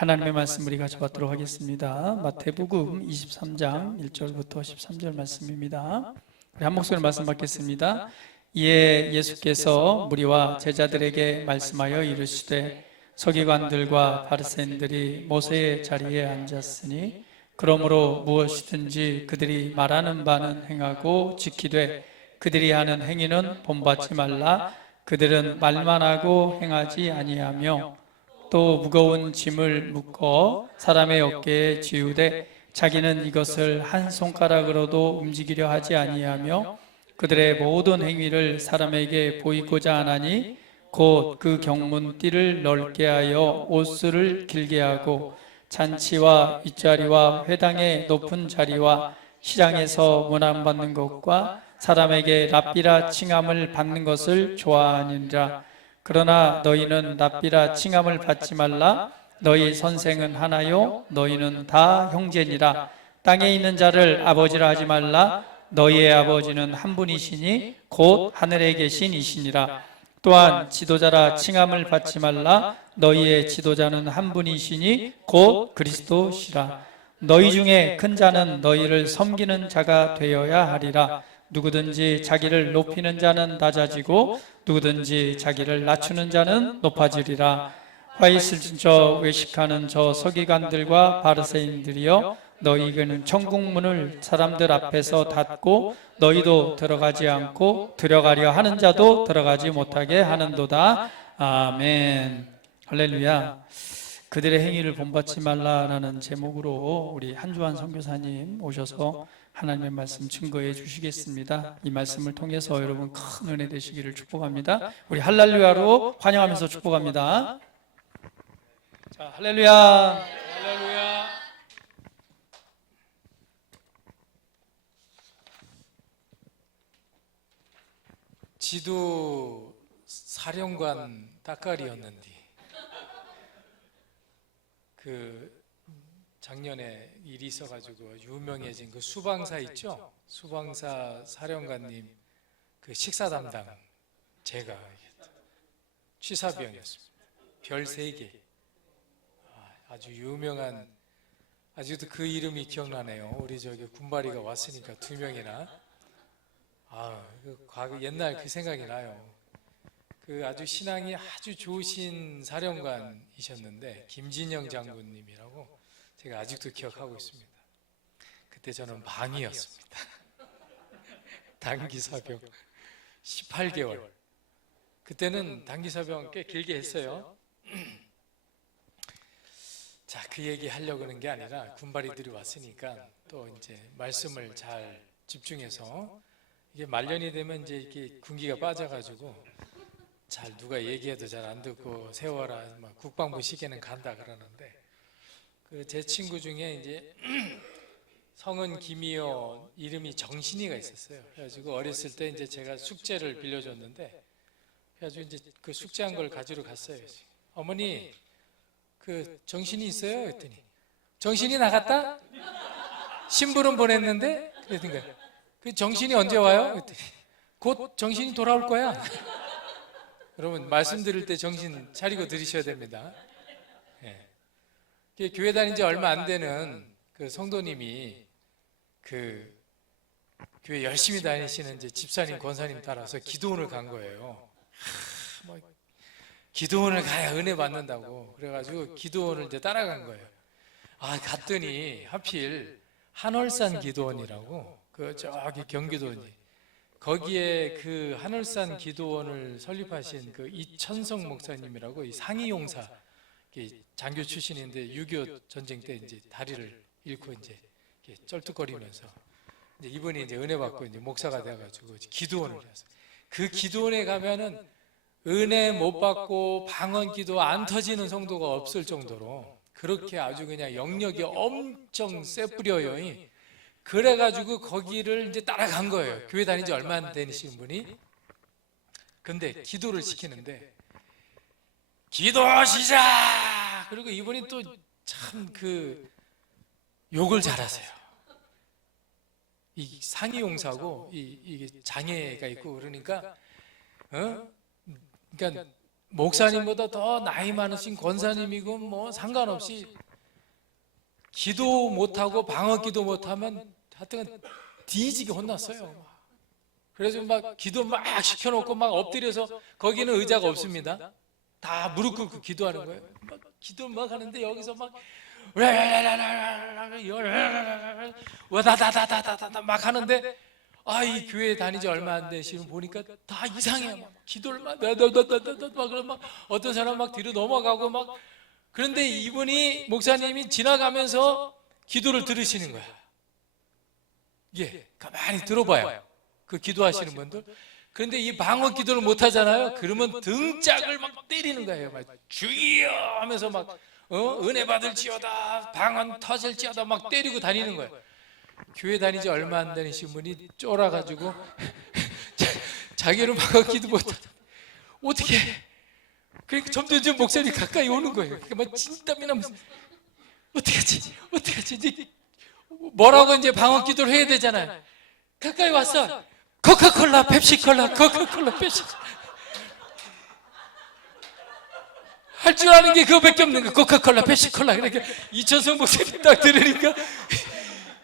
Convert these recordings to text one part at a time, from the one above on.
하나님의 말씀 우리 같이 받도록 하겠습니다. 마태복음 23장 1절부터 13절 말씀입니다. 우리 한 목소리로 말씀 받겠습니다. 이에 예수께서 무리와 제자들에게 말씀하여 이르시되 서기관들과 바리새인들이 모세의 자리에 앉았으니 그러므로 무엇이든지 그들이 말하는 바는 행하고 지키되 그들이 하는 행위는 본받지 말라. 그들은 말만 하고 행하지 아니하며 또 무거운 짐을 묶어 사람의 어깨에 지우되 자기는 이것을 한 손가락으로도 움직이려 하지 아니하며 그들의 모든 행위를 사람에게 보이고자 하나니 곧 그 경문 띠를 넓게 하여 옷수를 길게 하고 잔치와 윗자리와 회당의 높은 자리와 시장에서 문안받는 것과 사람에게 랍비라 칭함을 받는 것을 좋아하니라. 그러나 너희는 랍비라 칭함을 받지 말라. 너희 선생은 하나요 너희는 다 형제니라. 땅에 있는 자를 아버지라 하지 말라. 너희의 아버지는 한 분이시니 곧 하늘에 계신 이시니라. 또한 지도자라 칭함을 받지 말라. 너희의 지도자는 한 분이시니 곧 그리스도시라. 너희 중에 큰 자는 너희를 섬기는 자가 되어야 하리라. 누구든지 자기를 높이는 자는 낮아지고 누구든지 자기를 낮추는 자는 높아지리라. 화 있을 저 외식하는 저 서기관들과 바리새인들이여, 너희는 천국문을 사람들 앞에서 닫고 너희도 들어가지 않고 들어가려 하는 자도 들어가지 못하게 하는도다. 아멘. 할렐루야. 그들의 행위를 본받지 말라라는 제목으로 우리 한주환 선교사님 오셔서 하나님의 말씀 증거해 주시겠습니다. 이 말씀을 통해서 여러분 큰 은혜 되시기를 축복합니다. 우리 할렐루야로 환영하면서 축복합니다. 자, 할렐루야. 할렐루야. 지도 사령관 따까리였는데 작년에 일이 있어가지고 유명해진 그 수방사 있죠? 수방사 사령관님 그 식사 담당 제가 취사병이었습니다. 별 3개. 아주 유명한, 아직도 그 이름이 기억나네요. 우리 저기 군바리가 왔으니까 2명이나. 과거 옛날 그 생각이 나요. 그 아주 신앙이 아주 좋으신 사령관이셨는데 김진영 장군님이라고 제가 아직도 기억하고 있습니다. 그때 저는 방이었습니다. 단기사병 18개월. 그때는 단기사병 꽤 길게 했어요. 자, 그 얘기 하려고 하는 게 아니라 군바리들이 왔으니까 또 이제 말씀을 잘 집중해서, 이게 말년이 되면 이제 이렇게 군기가 빠져가지고 잘 누가 얘기해도 잘 안 듣고 세워라, 막 국방부 시계는 간다 그러는데, 그 제 친구 중에 이제 성은 김이요, 이름이 정신이가 있었어요. 그래가지고 어렸을 때 이제 제가 숙제를 빌려줬는데, 그래가지고 이제 그 숙제한 걸 가지러 갔어요. 어머니, 그 정신이 있어요? 그랬더니 정신이 나갔다? 심부름 보냈는데? 그랬더니 그 정신이 언제 와요? 그랬더니 곧 정신이 돌아올 거야. 여러분, 말씀 들을 때 정신 차리고 들으셔야 됩니다. 교회 다닌 지 얼마 안 되는 그 성도님이 그 교회 열심히 다니시는 이제 집사님, 권사님 따라서 기도원을 간 거예요. 기도원을 가야 은혜 받는다고 그래가지고 기도원을 이제 따라간 거예요. 갔더니 하필 한월산 기도원이라고, 그 저기 경기도니 거기에 그 한월산 기도원을 설립하신 그 이천성 목사님이라고, 이 상이용사 장교 출신인데 6.25 전쟁 때 이제 다리를 잃고 이제 쩔뚝거리면서 이제 이분이 이제 은혜 받고 이제 목사가 돼가지고 기도원을 해서, 그 기도원에 가면은 은혜 못 받고 방언 기도 안 터지는 성도가 없을 정도로 그렇게 아주 그냥 영역이 엄청 쎄 뿌려요. 그래가지고 거기를 이제 따라간 거예요. 교회 다닌 지 얼마 안 되시는 분이. 근데 기도를 시키는데 기도 시작! 그리고 이분이 또 참 그 욕을 잘하세요. 이 상이용사고 이게 장애가 있고 그러니까 그러니까 목사님보다 더 나이 많으신 권사님이고 뭐 상관없이 기도 못하고 방언 기도 못하면 하여튼 뒤지게 혼났어요. 그래서 막 기도 막 시켜놓고 막 엎드려서, 거기는 의자가 없습니다. 다 무릎 꿇고 기도하는 거예요. 막 기도 막 하는데 여기서 막 와다다다다다다 막 하는데, 이 교회 다니지 얼마 안 되시면 보니까 다 이상해요. 막 기도를 막 그러면 막 어떤 사람 막 뒤로 넘어가고 막. 그런데 이분이, 목사님이 지나가면서 기도를 들으시는 거야. 예, 가만히 들어봐요. 그 기도하시는 분들. 그런데 이 방언 기도를 못 하잖아요. 그러면 등짝을 막 때리는 거예요. 막 주여 하면서 막 은혜 받을지어다, 방언 터질지어다 막 때리고 다니는 거예요. 교회 다니지 얼마 안 되신 분이 쫄아가지고 자기는 방언 기도 못하다. 어떻게? 그러니까 점점 목사님이 가까이 오는 거예요. 그러니까 막 진땀이 나면서 어떡하지? 이제 뭐라고 이제 방언 기도를 해야 되잖아요. 가까이 왔어. 코카콜라, 펩시콜라, 코카콜라, 펩시콜라. 할 줄 아는 게 그거밖에 없는 거야. 코카콜라, 펩시콜라. 그러니까 이천성 목사님 딱 들으니까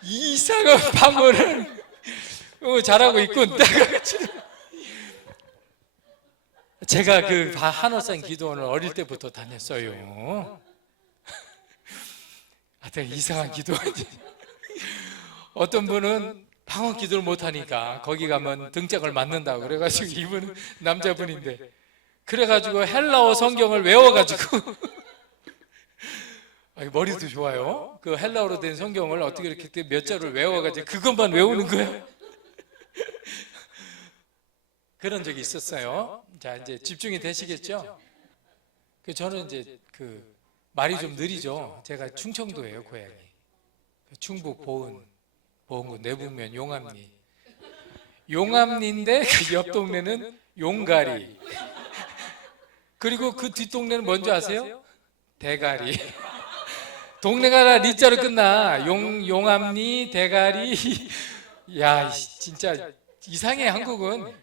이상한 방언을 잘하고 있군. 제가 그 한월산 기도원을 어릴 때부터 다녔어요. 하여튼 이상한 기도원이. 어떤 분은 방언 기도를 못하니까 거기 가면 등짝을 맞는다고 그래가지고, 이분은 남자분인데 그래가지고 헬라어 성경을 외워가지고 머리도 좋아요. 그 헬라어로 된 성경을 어떻게 이렇게 몇 절을 외워가지고 그것만 외우는 거예요. 그런 적이 있었어요. 자, 이제 집중이 되시겠죠? 저는 이제 말이 좀 느리죠. 제가 충청도예요, 고향이. 충북 보은군 내북면 용암리. 용암리인데 그 옆 동네는 용가리. 그리고 그 뒷동네는 뭔지 아세요? 대가리. 동네가 다 리자로 끝나. 용암리, 대가리. 야, 진짜 이상해, 한국은.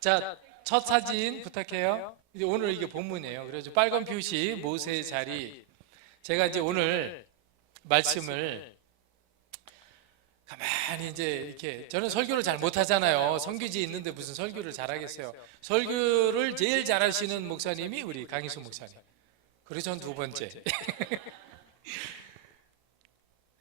자, 첫 사진 부탁해요. 이제 오늘 이게 본문이에요. 그래서 빨간 표시 모세의 자리. 제가 이제 오늘 말씀을 가만히 이제 이렇게, 저는 설교를 잘 못하잖아요. 선교지에 있는데 무슨 설교를 잘하겠어요. 설교를 제일 잘하시는 목사님이 우리 강희수 목사님. 그리고 전 두 번째.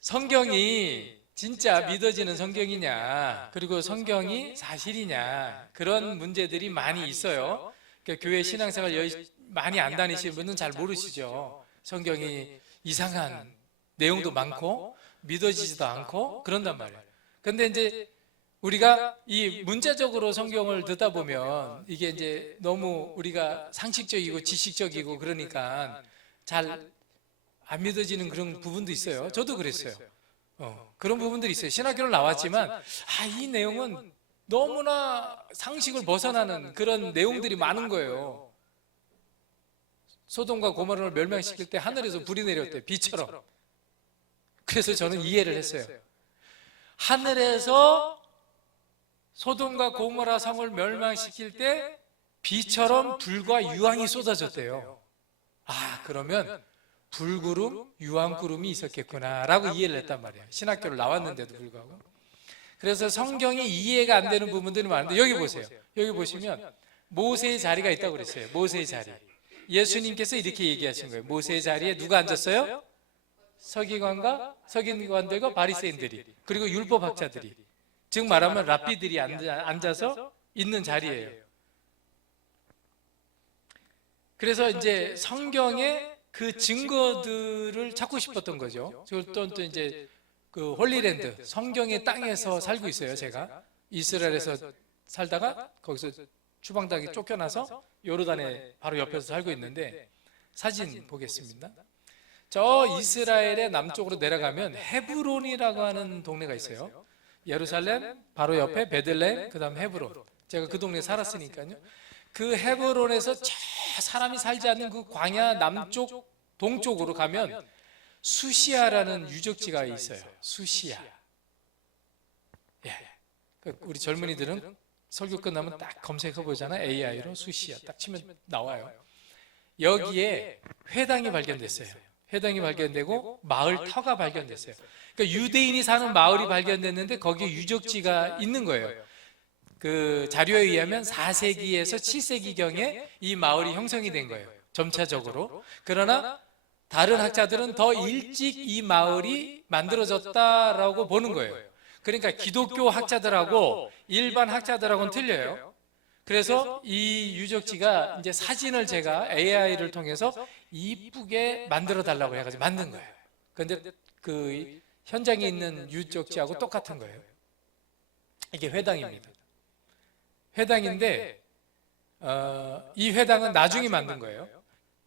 성경이 진짜 믿어지는 성경이냐, 그리고 성경이 사실이냐, 그런 문제들이 많이 있어요. 그러니까 교회 신앙생활 많이 안 다니시는 분은 잘 모르시죠. 성경이 이상한 내용도 많고 믿어지지도 않고 그런단 말이에요. 근데 이제 우리가 이 문자적으로 성경을 듣다 보면 이게 이제 너무 우리가 상식적이고 지식적이고 그러니까 잘 안 믿어지는 그런 부분도 있어요. 저도 그랬어요. 그런 부분들이 있어요. 신학교를 나왔지만 이 내용은 너무나 상식을 벗어나는 그런 내용들이 많은 거예요. 소돔과 고모라를 멸망시킬 때 하늘에서 불이 내렸대, 비처럼. 그래서 저는 이해를 했어요. 하늘에서 소돔과 고모라 성을 멸망시킬 때 비처럼 불과 유황이 쏟아졌대요. 그러면 불구름, 유황구름이 있었겠구나 라고 이해를 했단 말이에요. 신학교를 나왔는데도 불구하고. 그래서 성경이 이해가 안 되는 부분들이 많은데, 여기 보세요. 여기 보시면 모세의 자리가 있다고 그랬어요. 모세의 자리. 예수님께서 이렇게 얘기하신 거예요. 모세의 자리에 누가 앉았어요? 서기관들과 바리새인들이, 그리고 율법학자들이, 즉 말하면 랍비들이 앉아서 있는 자리예요. 그래서 이제 성경에 그 증거들을 찾고 싶었던 거죠. 또 이제 그 홀리랜드, 성경의 땅에서 살고 있어요. 제가 이스라엘에서 살다가 거기서 추방당에 쫓겨나서 요르단에 바로 옆에서 살고 있는데, 사진 보겠습니다. 저 이스라엘의 남쪽으로 내려가면 헤브론이라고 하는 동네가 있어요. 예루살렘 바로 옆에 베들레헴, 그 다음 헤브론. 제가 그 동네에 살았으니까요. 그 헤브론에서 저 사람이 살지 않는 그 광야 남쪽 동쪽으로 가면 수시아라는 유적지가 있어요. 수시아. 우리 젊은이들은 설교 끝나면 딱 검색해 보잖아요. AI로 수시아 딱 치면 나와요. 여기에 회당이 발견됐어요. 회당이 발견되고 마을 터가 발견됐어요. 그러니까 유대인이 사는 마을이 발견됐는데 거기에 유적지가 있는 거예요. 그 자료에 의하면 4세기에서 7세기경에 이 마을이 형성이 된 거예요. 점차적으로. 그러나 다른 학자들은 더 일찍 이 마을이 만들어졌다라고 보는 거예요. 그러니까 기독교 학자들하고 일반 학자들하고는 틀려요. 그래서 이 유적지가 이제 사진을 제가 AI를 통해서 이쁘게 만들어 달라고 해가지고 만든 거예요. 그런데 그 현장에 있는 유적지하고 똑같은 거예요. 이게 회당입니다. 회당인데 이 회당은 나중에 만든 거예요.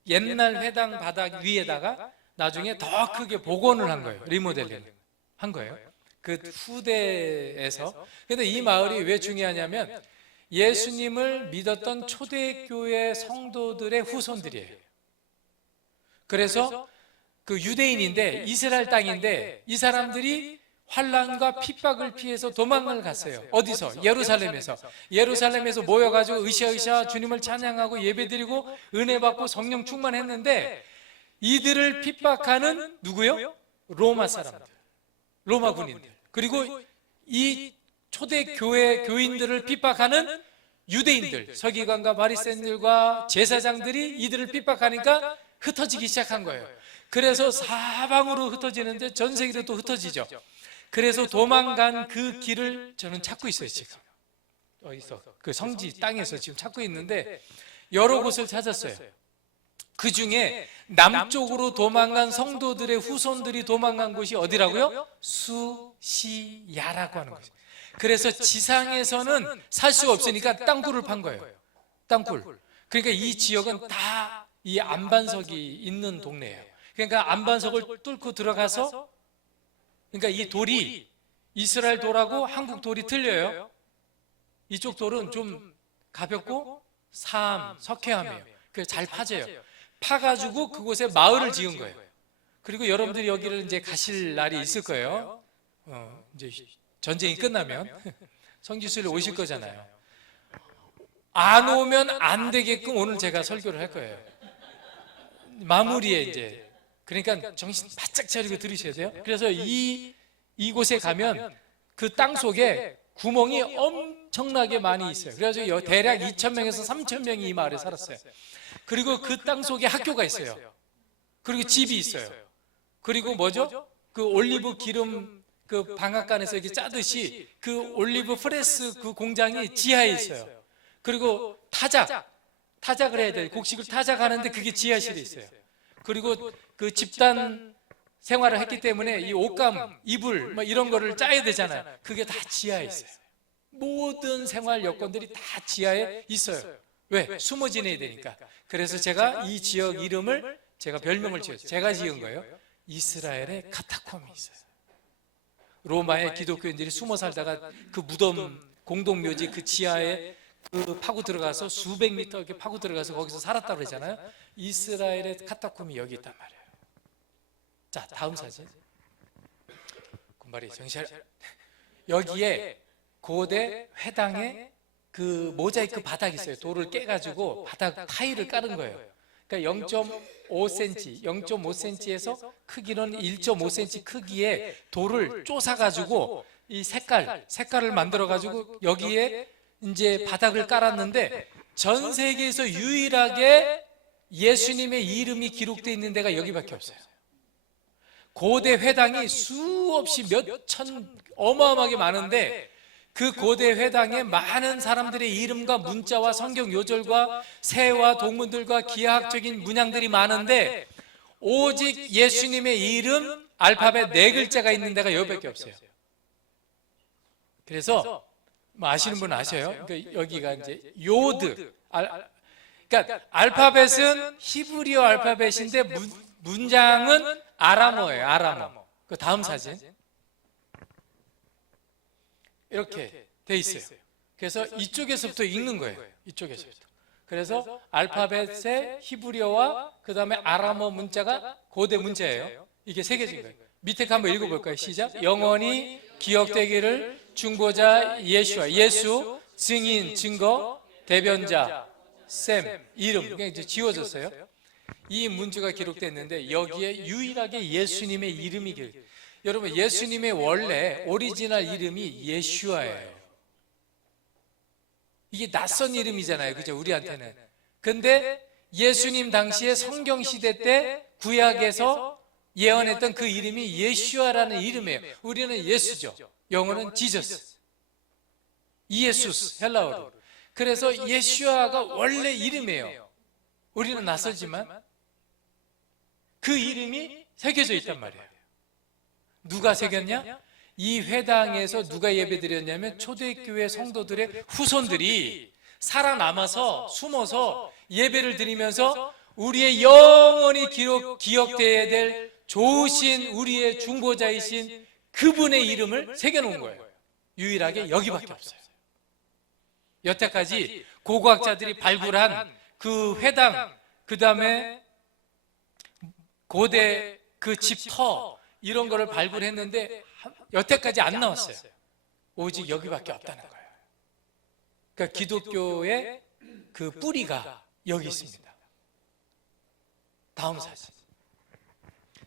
옛날 회당 바닥 위에다가 나중에 더 크게 복원을 한 거예요. 리모델링 한 거예요. 그 후대에서. 근데 이 마을이 왜 중요하냐면 예수님을 믿었던 초대교회 성도들의 후손들이에요. 그래서 그 유대인인데 이스라엘 땅인데 이 사람들이 환난과 핍박을 피해서 도망을 갔어요. 어디서? 예루살렘에서. 예루살렘에서 모여가지고 으쌰으쌰 주님을 찬양하고 예배드리고 은혜 받고 성령 충만했는데 이들을 핍박하는 누구요? 로마 사람들, 로마 군인들. 그리고 이 초대교회 교인들을 핍박하는 유대인들, 서기관과 바리새인들과 제사장들이 이들을 핍박하니까 흩어지기 시작한 거예요. 그래서 사방으로 흩어지는데 전 세계로 또 흩어지죠. 그래서 도망간 그 길을 저는 찾고 있어요. 지금 어디서? 그 성지 땅에서 지금 찾고 있는데 여러 곳을 찾았어요. 그 중에 남쪽으로 도망간 성도들의 후손들이 도망간 곳이 어디라고요? 수시야라고 하는 곳이에요. 그래서 지상에서는 살 수가 없으니까 땅굴을 판 거예요. 땅굴. 그러니까 이 지역은 다 이 안반석이 있는 동네예요. 그러니까 안반석을 뚫고 들어가서, 그러니까 이 돌이 이스라엘 돌하고 한국 돌이 틀려요. 이쪽 돌은 좀 가볍고 석회암이에요. 그래서 잘 파져요. 파가지고 그곳에 마을을 지은 거예요. 그리고 여러분들이 여기를 이제 가실 날이 있을 거예요. 이제 전쟁이 끝나면 성지순례 오실 거잖아요. 안 오면 안 되게끔 오늘 제가 설교를 할 거예요. 마무리에 이제. 그러니까 정신 바짝 차리고 들으셔야 돼요. 그래서 이곳에 가면 그 땅 속에 구멍이 엄청나게 많이 있어요. 그래서 대략 2,000명에서 3,000명이 이 마을에 살았어요. 그리고 그 땅 속에 학교가 있어요. 그리고 집이 있어요. 그리고 뭐죠? 그 올리브 기름 그 방앗간에서 이렇게 짜듯이 그 올리브 프레스 그 공장이 지하에 있어요. 그리고 타작을 해야 돼요. 곡식을 타작하는데 그게 지하실에 있어요. 그리고 그 집단 생활을 했기 때문에 이 옷감, 이불 뭐 이런 거를 짜야 되잖아요. 그게 다 지하에 있어요. 모든 생활 여건들이 다 지하에 있어요. 왜? 숨어 지내야 되니까. 그래서 제가 이 지역 이름을 제가 별명을 지었어요. 제가 지은 거예요. 이스라엘의 카타콤이 있어요. 로마의 기독교인들이 숨어 살다가 그 무덤 공동묘지 그 지하에 그 파고 들어가서 수백 미터 이렇게 파고 들어가서 거기서 살았다고 그러잖아요. 이스라엘의 카타콤이 여기 있단 말이에요. 자, 다음 사진. 군발이 정신. 여기에 고대 회당에 그 모자이크 바닥이 있어요. 돌을 깨가지고 바닥 타일을 깔은 거예요. 그러니까 0.5cm, 0.5cm에서 크기는 1.5cm 크기의 돌을 쪼사가지고 이 색깔을 만들어가지고 여기에 이제 바닥을 깔았는데 전 세계에서 유일하게 예수님의 이름이 기록되어 있는 데가 여기밖에 없어요. 고대 회당이 수없이 몇천 어마어마하게 많은데 그 고대 회당에 많은 사람들의 이름과 문자와 성경 요절과 새와 동물들과 기하학적인 문양들이 많은데 오직 예수님의 이름 알파벳 4글자가 있는 데가 여기밖에 없어요. 그래서 뭐 아시는 분 아셔요? 그러니까 여기가 이제 요드. 그러니까 알파벳은 히브리어 알파벳인데 문장은 아람어예요. 아람어. 그 다음 사진. 이렇게 돼 있어요. 그래서 이쪽에서부터 읽는 거예요. 이쪽에서부터. 그래서 알파벳의 히브리어와 그 다음에 아람어 문자가 고대 문자예요. 이게 새겨진 거예요. 밑에 한번 읽어볼까요? 시작. 영원히 기억되기를 중보자 예수와 예수, 증인, 증거, 대변자, 셈, 이름. 그냥 이제 지워졌어요. 이 문주가 기록됐는데 여기에 유일하게 예수님의 이름이 여러분, 예수님의 원래 오리지널 이름이 예슈아예요. 이게 낯선 이름이잖아요, 그죠? 우리한테는. 근데 예수님 당시에 성경 시대 때 구약에서 예언했던 그 이름이 예슈아라는 이름이에요. 우리는 예수죠. 영어는 지저스, 이예수스, 헬라어로. 그래서 예슈아가 원래 이름이에요. 우리는 낯설지만 그 이름이 새겨져 있단 말이에요. 누가 새겼냐? 이 회당에서 누가 예배드렸냐면 초대교회 성도들의 후손들이 살아남아서 숨어서 예배를 드리면서 우리의 영원히 기억되어야 될 좋으신 우리의 중보자이신 그분의 이름을 새겨놓은 거예요. 유일하게 여기밖에 없어요. 여태까지 고고학자들이 발굴한 그 회당, 그 다음에 고대 그 집터 이런 거를 발굴했는데 여태까지 안 나왔어요. 오직 여기밖에 없다는 거예요. 그러니까 기독교의 그 뿌리가 여기 있습니다. 다음 사진.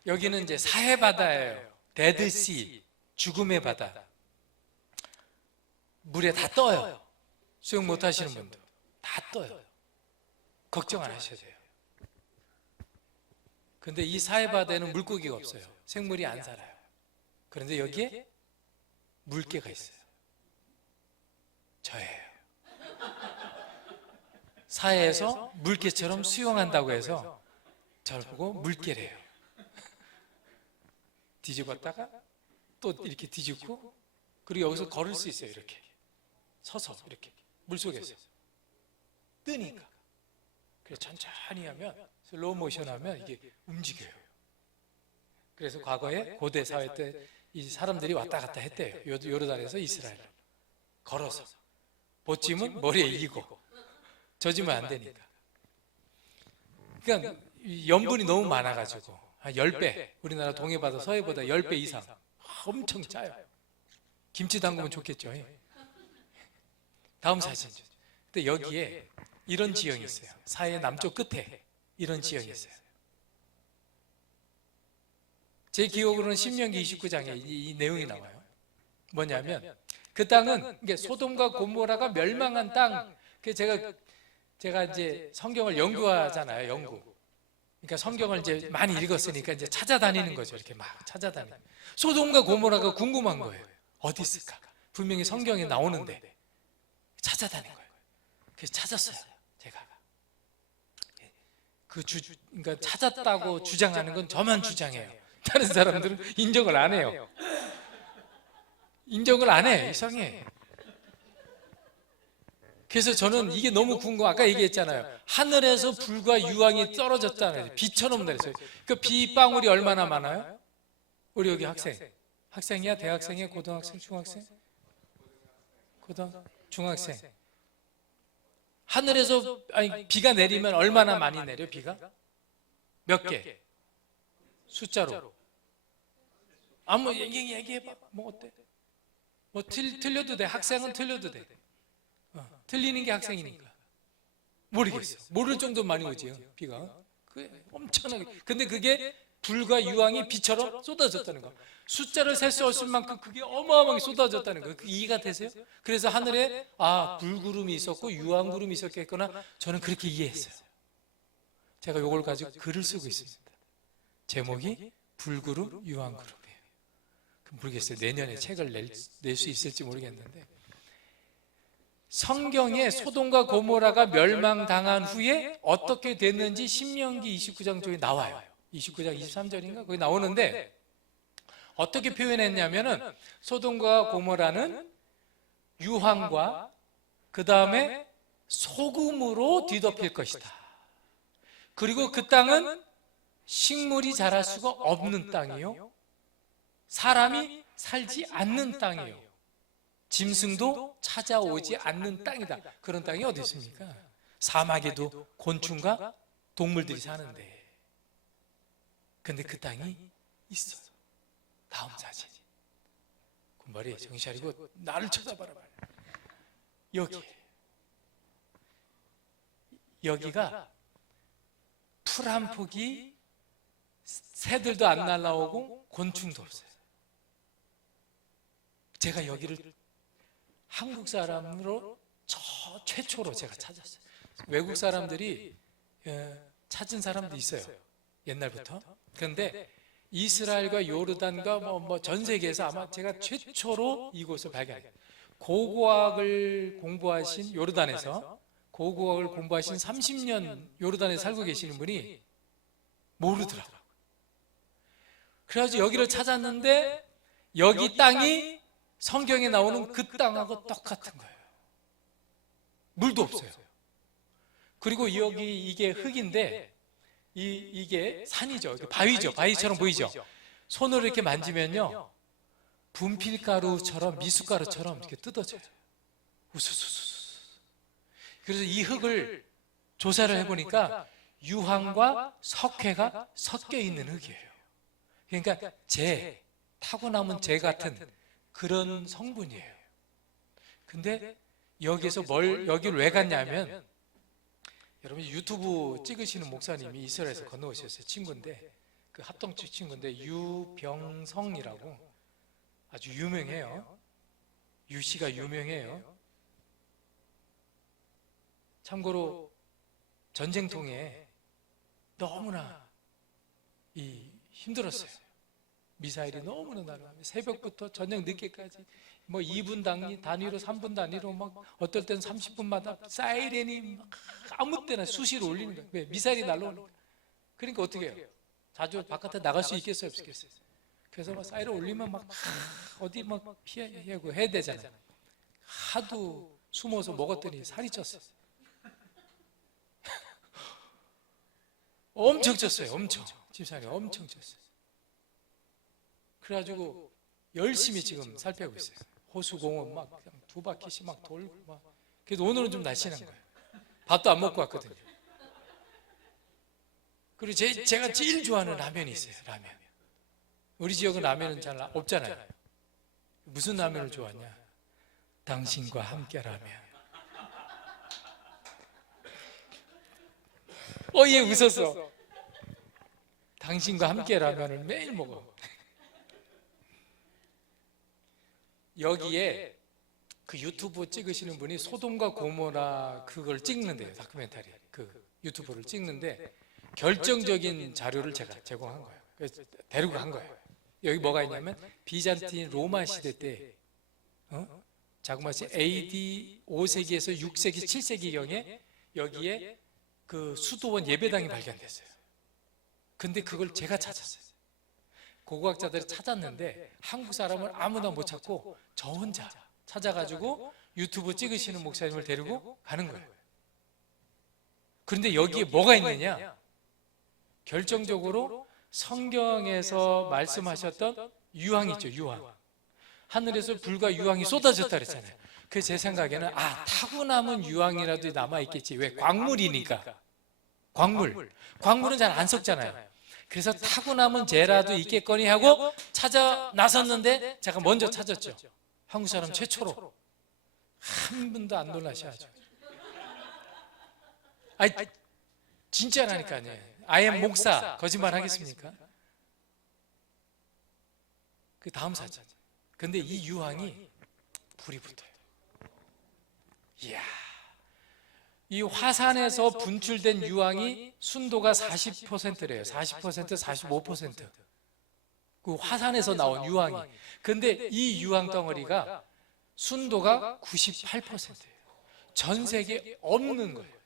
여기는 이제 사해바다예요. 데드시, 죽음의 바다. 물에 다 떠요. 수영 못 하시는 분도 다 떠요. 걱정 안 하셔도 돼요. 근데 이 사해바다에는 물고기가 없어요. 생물이 안 살아요. 그런데 여기에 물개가 있어요. 저예요. 사해에서 물개처럼 수영한다고 해서 저를 보고 물개래요. 뒤집었다가 또 이렇게 뒤집고, 그리고 여기서 걸을 수 있어요. 이렇게 서서 이렇게 물속에서 뜨니까. 그래서 천천히 하면, 슬로우 모션 하면 이게 움직여요. 그래서 과거에 고대 사회 때 이 사람들이 왔다 갔다 했대요. 요르단에서 이스라엘 걸어서. 보찜은 머리에 이고 젖으면 안 되니까. 그러니까 염분이 너무 많아가지고 한 10배, 우리나라 동해바다 서해보다 10배 이상 엄청 짜요. 김치 담그면 좋겠죠. 다음 사진. 근데 여기에 이런 지형이 있어요. 사해 남쪽 끝에 이런 지형이 있어요. 제 기억으로는 신명기 29장에 이 내용이 나와요. 뭐냐면 그 땅은 이게 소돔과 고모라가 멸망한 땅. 제가 이제 성경을 연구하잖아요. 연구. 그러니까 성경을 이제 많이 읽었으니까 이제 찾아다니는 거죠. 이렇게 막 찾아다니는. 소돔과 고모라가 궁금한 거예요. 어디 있을까? 분명히 성경에 나오는데 찾아다닌 거예요. 그래서 찾았어요. 제가. 그러니까 찾았다고 주장하는 건 저만 주장해요. 다른 사람들은 인정을 안 해요. 인정을 안 해. 이상해. 그래서 저는 이게 너무 궁금해. 아까 얘기했잖아요. 하늘에서 불과 유황이 떨어졌다는, 비처럼 내렸어요. 그 비방울이 얼마나 많아요? 우리 여기 학생이야? 대학생이야? 고등학생? 중학생? 중학생. 하늘에서 비가 내리면 얼마나 많이 내려? 비가? 몇 개? 숫자로. 아무 얘기해봐. 뭐 어때? 뭐 틀려도 돼. 학생은 틀려도 돼. 틀리는 게 학생이니까. 모르겠어. 모를 정도 많이 오지요. 비가. 엄청나게. 근데 그게 불과 유황이 비처럼 쏟아졌다는 거. 숫자를 셀 수 없을 만큼 그게 어마어마하게 쏟아졌다는 거예요. 그 이해가 되세요? 그래서 하늘에 불구름이 있었고 유황구름이 있었겠구나. 저는 그렇게 이해했어요. 제가 이걸 가지고 글을 쓰고 있습니다. 제목이 불구름, 유황구름이에요. 모르겠어요. 내년에 책을 낼 수 있을지 모르겠는데, 성경에 소돔과 고모라가 멸망당한 후에 어떻게 됐는지 신명기 29장 쪽에 나와요. 29장 23절인가? 거기 나오는데 어떻게 표현했냐면은 소돔과 고모라는 유황과 그 다음에 소금으로 뒤덮일 것이다. 그리고 그 땅은 식물이 자랄 수가 없는 땅이요, 사람이 살지 않는 땅이요, 짐승도 찾아오지 않는 땅이다. 그런 땅이 어디 있습니까? 사막에도 곤충과 동물들이 사는데, 근데 그 땅이 있어. 다음 사진. 머리에 정신 차리고 나를 쳐다봐라. 여기가 풀 한 폭이 새들도 안 날아오고 곤충도 없어요. 제가 여기를 한국 사람으로 최초로 제가 찾았어요. 외국 사람들이 찾은 사람도 있어요, 옛날부터. 그런데 이스라엘과 요르단과 전 세계에서 아마 제가 최초로 이곳을 발견해요. 고고학을 공부하신 요르단에서 고고학을 공부하신 30년 요르단에 살고 계시는 분이 모르더라고요. 그래가지고 여기를 찾았는데 여기 땅이 성경에 나오는 그 땅하고 똑같은 거예요. 물도 없어요. 그리고 여기 이게 흙인데 이게 산이죠. 바위죠. 바위처럼 보이죠. 손으로 이렇게 만지면요, 분필가루처럼 미숫가루처럼 이렇게 뜯어져요. 우수수수. 그래서 이 흙을 조사를 해보니까 유황과 석회가 섞여 있는 흙이에요. 그러니까 타고남은 재 같은 그런 성분이에요. 근데 여기서 여기를 왜 갔냐면, 여러분 유튜브 찍으시는 목사님이 이스라엘에서 건너오셨어요. 친구인데, 그 합동측 친구인데 유병성이라고 아주 유명해요. 유 씨가 유명해요. 참고로 전쟁통에 너무나 힘들었어요. 미사일이 너무나 날아가면 새벽부터 저녁 늦게까지 2분 단위로 3분 단위로 어떨 때는 30분마다 사이렌이 막 아무 때나 수시로 울리는 거예요. 왜? 미사일이 날아오니까. 그러니까 어떻게 해요? 자주 바깥에 나갈 수 있겠어요, 없겠어요? 그래서 사이렌 울리면 어디 피하고 해야 되잖아요. 하도 숨어서 먹었더니 살이 쪘어요. 엄청 쪘어요. 엄청. 집사님 엄청 쪘어요. 그래가지고 열심히 지금 살 빼고 있어요. 호수공원 두 바퀴씩 돌고 그래도 오늘은 좀 날씬한 거예요. 밥도 안 먹고 왔거든요. 그리고 제가 제일 좋아하는 라면이 있어요. 라면. 우리 지역은 라면은 잘 없잖아요. 무슨 라면을 좋아하냐? 당신과 함께 라면. 얘 웃었어. 당신과 함께 라면을 매일 먹어. 여기에 그 유튜브 찍으시는 분이 소돔과 고모라 그걸 찍는데요. 다큐멘터리 그 유튜브를 찍는데 결정적인 자료를 제가 제공한 거예요. 그래서 데리고 간 거예요. 여기 뭐가 있냐면 비잔틴 로마 시대 때 자그마치 AD 5세기에서 6세기 7세기경에 여기에 그 수도원 예배당이 발견됐어요. 근데 그걸 제가 찾았어요. 고고학자들이 찾았는데 한국 사람을 아무나 못 찾고 저 혼자 찾아가지고 유튜브 찍으시는 목사님을 데리고 가는 거예요. 그런데 여기에 뭐가 있느냐? 결정적으로 성경에서 말씀하셨던 유황 있죠, 유황. 하늘에서 불과 유황이 쏟아졌다 그랬잖아요. 그래서 제 생각에는 타고 남은 유황이라도 남아있겠지. 왜? 광물이니까. 광물은 잘 안 썩잖아요. 그래서 타고 남은 재라도 있겠거니 하고 찾아 나섰는데 제가 먼저 찾았죠. 한국 사람 최초로. 한 분도 안 놀라셔야죠. 진짜라니까요. 아예 목사 거짓말 하겠습니까? 그 다음 사진. 근데 이 유황이 불이 붙어요. 이야. 이 화산에서 분출된 유황이 순도가 40%래요. 40%, 45%. 그 화산에서 나온 유황이. 근데 이 유황 덩어리가 순도가 98%예요. 전 세계에 없는 거예요.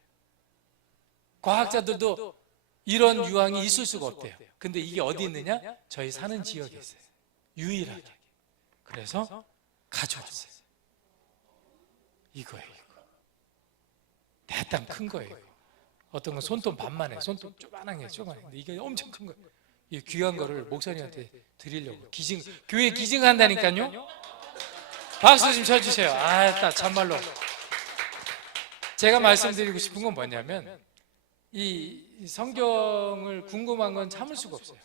과학자들도 이런 유황이 있을 수가 없대요. 근데 이게 어디 있느냐? 저희 사는 지역에 있어요. 유일하게. 그래서 가져왔어요. 이거예요. 대땅 큰 거예요. 어떤 건 손톱 반만 해. 손톱 조그만한 근데 이게 엄청 큰 거예요. 이 귀한 거를 목사님한테 드리려고 교회 기증한다니까요. 박수 좀 쳐주세요. 참말로 제가 말씀드리고 싶은 건 뭐냐면 이 성경을 궁금한 건 참을 수가 없어요.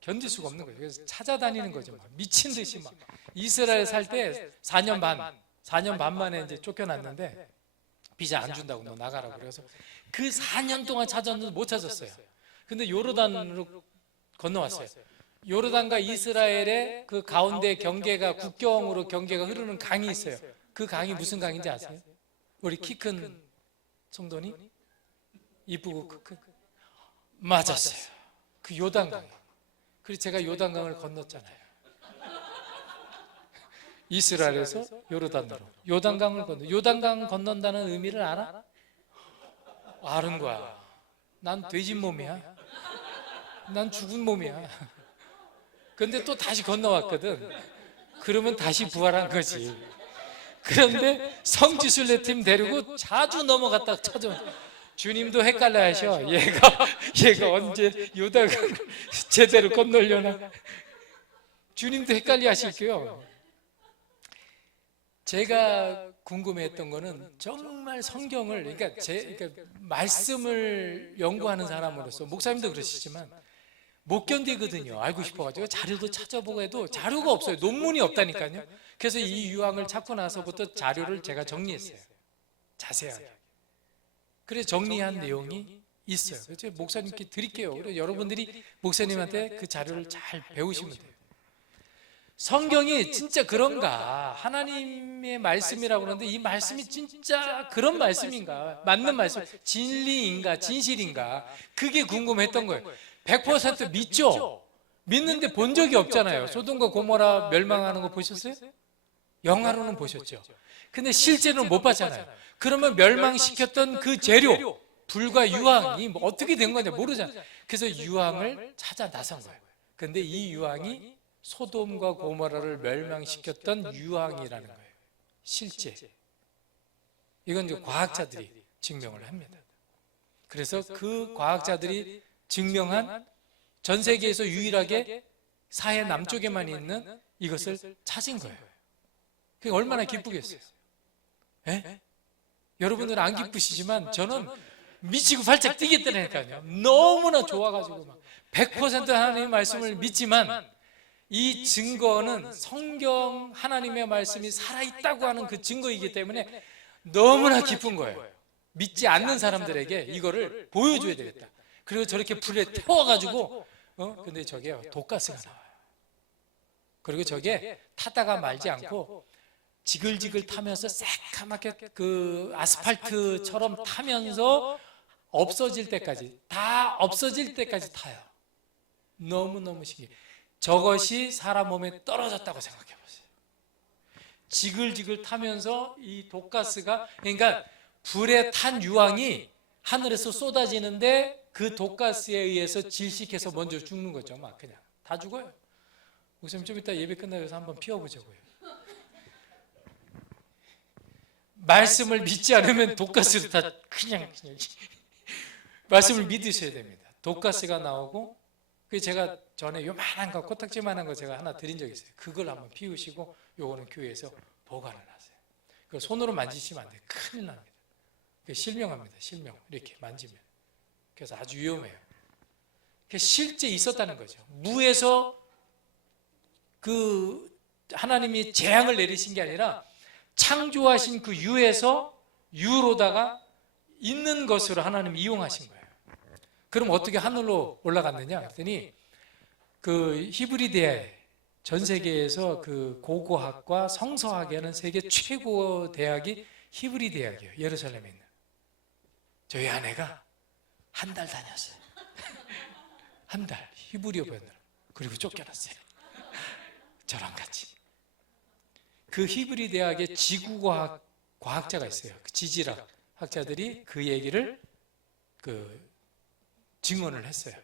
견딜 수가 없는 거예요. 그래서 찾아다니는 거죠. 미친 듯이 이스라엘 살 때 4년 반 만에 이제 쫓겨났는데 비자 안 준다고 너 나가라고 그래서 그 4년 동안 찾았는데 못 찾았어요. 근데 요르단으로 건너왔어요. 요르단과 이스라엘의 그 가운데 경계가, 국경으로 경계가 흐르는 강이 있어요. 그 강이 무슨 강인지 아세요? 우리 키 큰 성도니? 이쁘고 큰? 맞았어요. 그 요단강. 그래서 제가 요단강을 건넜잖아요. 이스라엘에서 요르단으로. 요단강을 건너. 요단강 건넌다는 의미를 알아? 아는 거야. 난 돼지 몸이야. 난 죽은 몸이야. 근데 또 다시 건너왔거든. 그러면 다시 부활한 거지. 그런데 성지순례 팀 데리고 자주 넘어갔다 찾아온. 주님도 헷갈려 하셔. 얘가 언제 요단강을 제대로 건너려나. 주님도 헷갈려 하실 거요. 제가 궁금했던 거는 정말 성경을, 그러니까 말씀을 연구하는 사람으로서, 목사님도 그러시지만 못 견디거든요. 알고 싶어가지고 자료도 찾아보고 해도 자료가 없어요. 논문이 없다니까요. 그래서 이 유황을 찾고 나서부터 자료를 제가 정리했어요. 자세하게. 그래서 정리한 내용이 있어요. 그래서 목사님께 드릴게요. 그래서 여러분들이 목사님한테 그 자료를 잘 배우시면 돼요. 성경이 진짜 그런가? 하나님의 말씀이라고 그러는데 이 말씀이 진짜 그런 말씀인가? 맞는 말씀, 진리인가? 진실인가? 그게 궁금했던 거예요. 100% 믿죠? 믿는데 본 적이 없잖아요. 소돔과 고모라 멸망하는 거 보셨어요? 영화로는 보셨죠? 근데 실제로는 못 봤잖아요. 그러면 멸망시켰던 그 재료, 불과 유황이 어떻게 된 거냐 모르잖아요. 그래서 유황을 찾아 나선 거예요. 근데 이 유황이 소돔과 고모라를 멸망시켰던 유황이라는 거예요. 실제. 이건 이제 과학자들이 증명을 합니다. 그래서 그 과학자들이 증명한 전 세계에서 유일하게 사해 남쪽에만 있는 이것을 찾은 거예요. 그게 얼마나 기쁘겠어요. 에? 여러분들은 안 기쁘시지만 저는 미치고 발짝 뛰겠다니까요. 너무나 좋아가지고 막 100% 하나님의 말씀을 믿지만 이 증거는 성경 하나님의 말씀이 살아있다고 하는 그 증거이기 때문에 너무나 기쁜 거예요. 믿지 않는 사람들에게 이거를 보여줘야 되겠다. 그리고 저렇게 불에 태워가지고 근데 저게 독가스가 나와요. 그리고 저게 타다가 말지 않고 지글지글 타면서 새카맣게 그 아스팔트처럼 타면서 없어질 때까지, 다 없어질 때까지 타요. 너무너무 신기해요. 저것이 사람 몸에 떨어졌다고 생각해 보세요. 지글지글 타면서 이 독가스가, 그러니까 불에 탄 유황이 하늘에서 쏟아지는데 그 독가스에 의해서 질식해서 먼저 죽는 거죠. 막 그냥 다 죽어요. 목사님 좀 이따 예배 끝나서 한번 피워보자고요. 말씀을 믿지 않으면 독가스도 다 그냥 말씀을 믿으셔야 됩니다. 독가스가 나오고, 그 제가 전에 요만한 거, 코딱지만한 거 제가 하나 드린 적이 있어요. 그걸 한번 피우시고 요거는 교회에서 보관을 하세요. 그걸 손으로 만지시면 안 돼요. 큰일 납니다. 실명합니다. 실명. 이렇게 만지면. 그래서 아주 위험해요. 실제 있었다는 거죠. 무에서 그 하나님이 재앙을 내리신 게 아니라 창조하신 그 유에서 유로다가 있는 것으로 하나님이 이용하신 거예요. 그럼 어떻게 하늘로 올라갔느냐 했더니 그 히브리 대학, 전 세계에서 그 고고학과 성서학에 하는 세계 최고 대학이 히브리 대학이에요. 예루살렘에 있는. 저희 아내가 한 달 다녔어요. 한 달 히브리어 배우느라. 그리고 쫓겨났어요. 저랑 같이. 그 히브리 대학의 지구과학 과학자가 있어요. 그 지질학 학자들이 그 얘기를 증언을 했어요.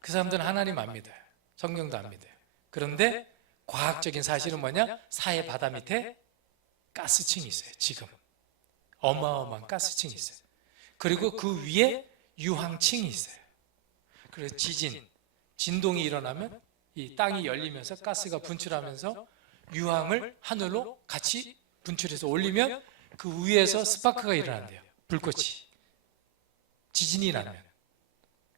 그 사람들은 하나님 안 믿어요. 성경도 안 믿어요. 그런데 과학적인 사실은 뭐냐? 사해 바다 밑에 가스층이 있어요. 지금 어마어마한 가스층이 있어요. 그리고 그 위에 유황층이 있어요. 그래서 진동이 일어나면 이 땅이 열리면서 가스가 분출하면서 유황을 하늘로 같이 분출해서 올리면 그 위에서 스파크가 일어난대요. 불꽃이. 지진이 나면.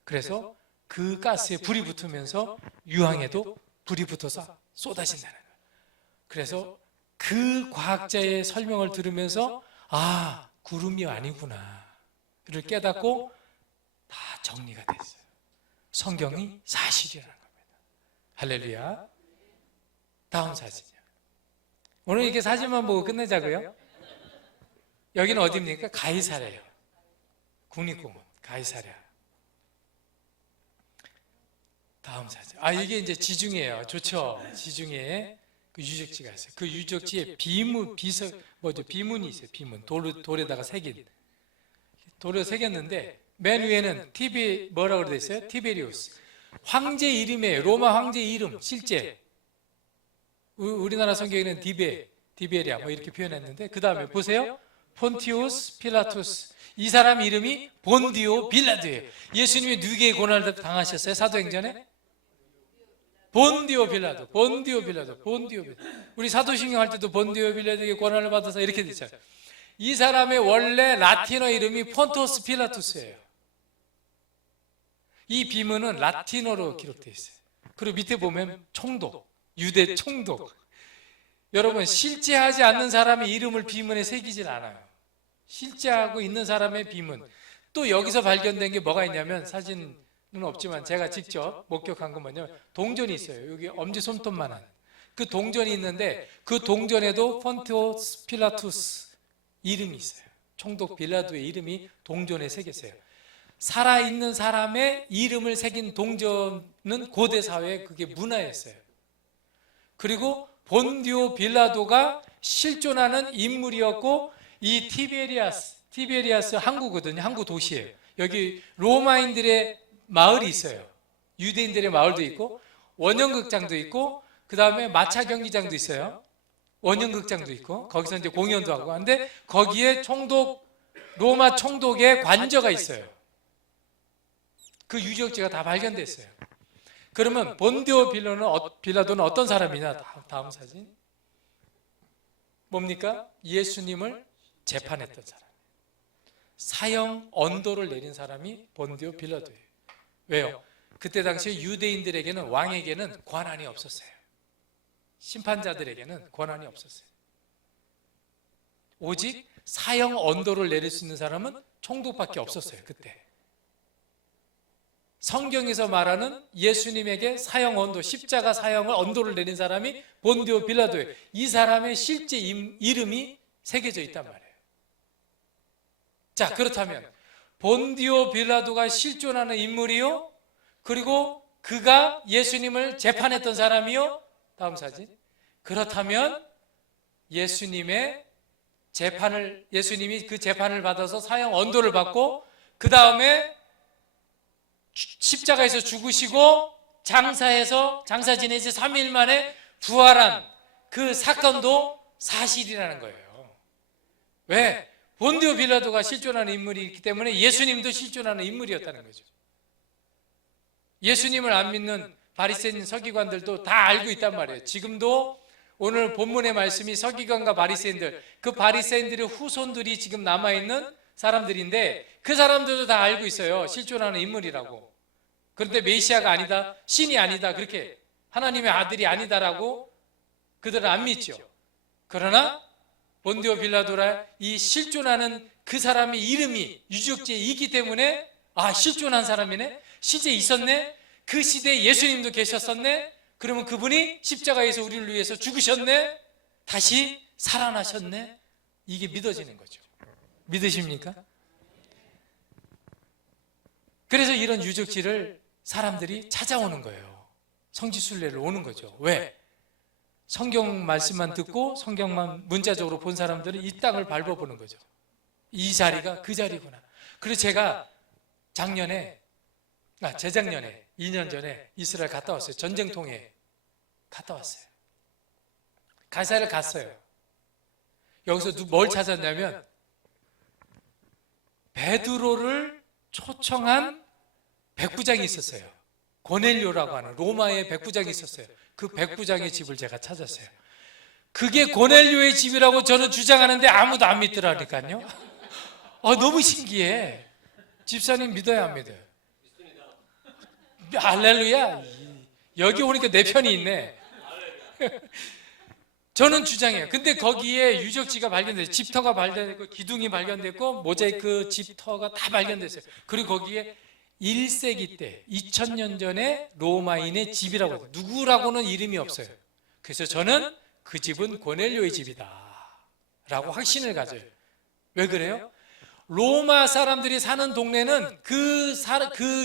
그래서 그 가스에 불이 붙으면서 유황에도 불이 붙어서 쏟아진다는 거예요. 그래서 그 과학자의 설명을 들으면서 아, 구름이 아니구나 를 깨닫고 다 정리가 됐어요. 성경이 사실이라는 겁니다. 할렐루야. 다음 사진이요. 오늘 이렇게 사진만 보고 끝내자고요. 여기는 어디입니까? 가이사랴예요. 국립공원 가이사랴. 다음 사진. 이게 이제 지중해예요. 좋죠. 지중해에 그 유적지가 있어요. 그 유적지에 비문이 있어요. 비문. 돌에다가 새긴. 돌에 새겼는데 맨 위에는 뭐라고 되어 있어요? 티베리우스. 황제 이름이에요. 로마 황제 이름 실제. 우리나라 성경에는 디베리아 뭐 이렇게 표현했는데 그 다음에 보세요. 폰티우스 필라투스. 이 사람 이름이 본디오 빌라도예요. 예수님이 누구에게 고난을 당하셨어요? 사도행전에? 본디오 빌라도. 우리 사도신경 할 때도 본디오 빌라도에게 고난을 받아서 이렇게 되죠. 이 사람의 원래 라틴어 이름이 폰토스 필라투스예요. 이 비문은 라틴어로 기록되어 있어요. 그리고 밑에 보면 총독, 유대 총독. 여러분, 실제하지 않는 사람의 이름을 비문에 새기질 않아요. 실제하고 있는 사람의 비문. 또 여기서 발견된 게 뭐가 있냐면, 사진은 없지만 제가 직접 목격한 건 뭐냐면 동전이 있어요. 여기 엄지손톱만한 그 동전이 있는데, 그 동전에도 폰티오스 필라투스 이름이 있어요. 총독 빌라도의 이름이 동전에 새겼어요. 살아있는 사람의 이름을 새긴 동전은 고대 사회에 그게 문화였어요. 그리고 본디오 빌라도가 실존하는 인물이었고, 이 티베리아스 항구거든요. 항구 도시예요. 여기 로마인들의 마을이 있어요. 유대인들의 마을도 있고, 원형극장도 있고, 그 다음에 마차 경기장도 있어요. 원형극장도 있고, 거기서 이제 공연도 하고 하는데, 거기에 로마 총독의 관저가 있어요. 그 유적지가 다 발견됐어요. 그러면 본디오 빌라도는 어떤 사람이냐? 다음 사진. 뭡니까? 예수님을 재판했던 사람. 사형 언도를 내린 사람이 본디오 빌라도예요. 왜요? 그때 당시 유대인들에게는, 왕에게는 권한이 없었어요. 심판자들에게는 권한이 없었어요. 오직 사형 언도를 내릴 수 있는 사람은 총독밖에 없었어요. 그때. 성경에서 말하는 예수님에게 사형 언도, 십자가 사형을 언도를 내린 사람이 본디오 빌라도예요. 이 사람의 실제 이름이 새겨져 있단 말이에요. 자, 그렇다면 본디오 빌라도가 실존하는 인물이요, 그리고 그가 예수님을 재판했던 사람이요. 다음 사진. 그렇다면 예수님이 그 재판을 받아서 사형 언도를 받고, 그 다음에 십자가에서 죽으시고 장사 지내서 3일 만에 부활한 그 사건도 사실이라는 거예요. 왜? 본디오 빌라도가 실존하는 인물이기 때문에 예수님도 실존하는 인물이었다는 거죠. 예수님을 안 믿는 바리새인 서기관들도 다 알고 있단 말이에요. 지금도 오늘 본문의 말씀이 서기관과 바리새인들, 그 바리새인들의 후손들이 지금 남아있는 사람들인데, 그 사람들도 다 알고 있어요. 실존하는 인물이라고. 그런데 메시아가 아니다, 신이 아니다, 그렇게 하나님의 아들이 아니다라고 그들은 안 믿죠. 그러나 본디오 빌라도라 이 실존하는 그 사람의 이름이 유적지에 있기 때문에, 실존한 사람이네, 실제 있었네, 그 시대에 예수님도 계셨었네, 그러면 그분이 십자가에서 우리를 위해서 죽으셨네, 다시 살아나셨네, 이게 믿어지는 거죠. 믿으십니까? 그래서 이런 유적지를 사람들이 찾아오는 거예요. 성지순례를 오는 거죠. 왜? 성경 말씀만 듣고 성경만 문자적으로 본 사람들은 이 땅을 밟아보는 거죠. 이 자리가 그 자리구나. 그래서 제가 재작년에 2년 전에 이스라엘 갔다 왔어요. 전쟁통에 갔다 왔어요. 가이사랴를 갔어요. 여기서 뭘 찾았냐면 베드로를 초청한 백부장이 있었어요. 고넬료라고 하는 로마의 백부장이 있었어요. 그 백부장의 집을 제가 찾았어요. 그게 고넬료의 집이라고 저는 주장하는데 아무도 안 믿더라니까요. 너무 신기해. 집사님 믿어야 안 믿어요? 할렐루야. 여기 오니까 내 편이 있네. 저는 주장해요. 근데 거기에 유적지가 발견됐어요. 집터가 발견됐고, 기둥이 발견됐고, 모자이크 집터가 다 발견됐어요. 그리고 거기에 1세기 때 2000년 전에 로마인의 집이라고 해요. 누구라고는 이름이 없어요. 그래서 저는 그 집은 고넬료의 집이다 라고 확신을 가져요. 왜 그래요? 로마 사람들이 사는 동네는 그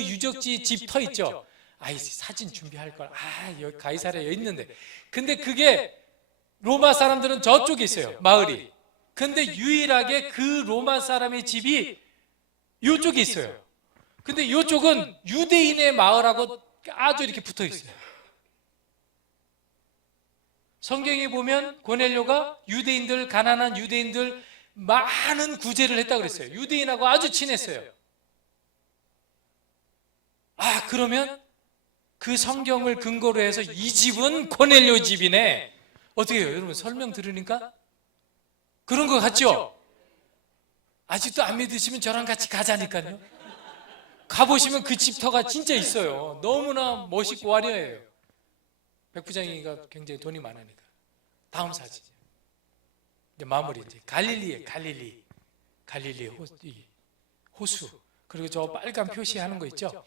유적지 집터 있죠. 아이 사진 준비할 걸. 여기 가이사랴에 있는데. 근데 그게 로마 사람들은 저쪽에 있어요. 마을이. 근데 유일하게 그 로마 사람의 집이 이쪽에 있어요. 근데 이쪽은 유대인의 마을하고 아주 이렇게 붙어 있어요. 성경에 보면 고넬료가 유대인들, 가난한 유대인들 많은 구제를 했다고 그랬어요. 유대인하고 아주 친했어요. 그러면 그 성경을 근거로 해서 이 집은 고넬료 집이네. 어떻게 해요? 여러분 설명 들으니까 그런 것 같죠? 아직도 안 믿으시면 저랑 같이 가자니까요. 가보시면 그 집터가 진짜 있어요. 너무나 멋있고 화려해요. 백부장이가 굉장히 돈이 많으니까. 다음 사진. 이제 마무리 이제 갈릴리에 갈릴리 호수. 그리고 저 빨간 표시하는 거 있죠?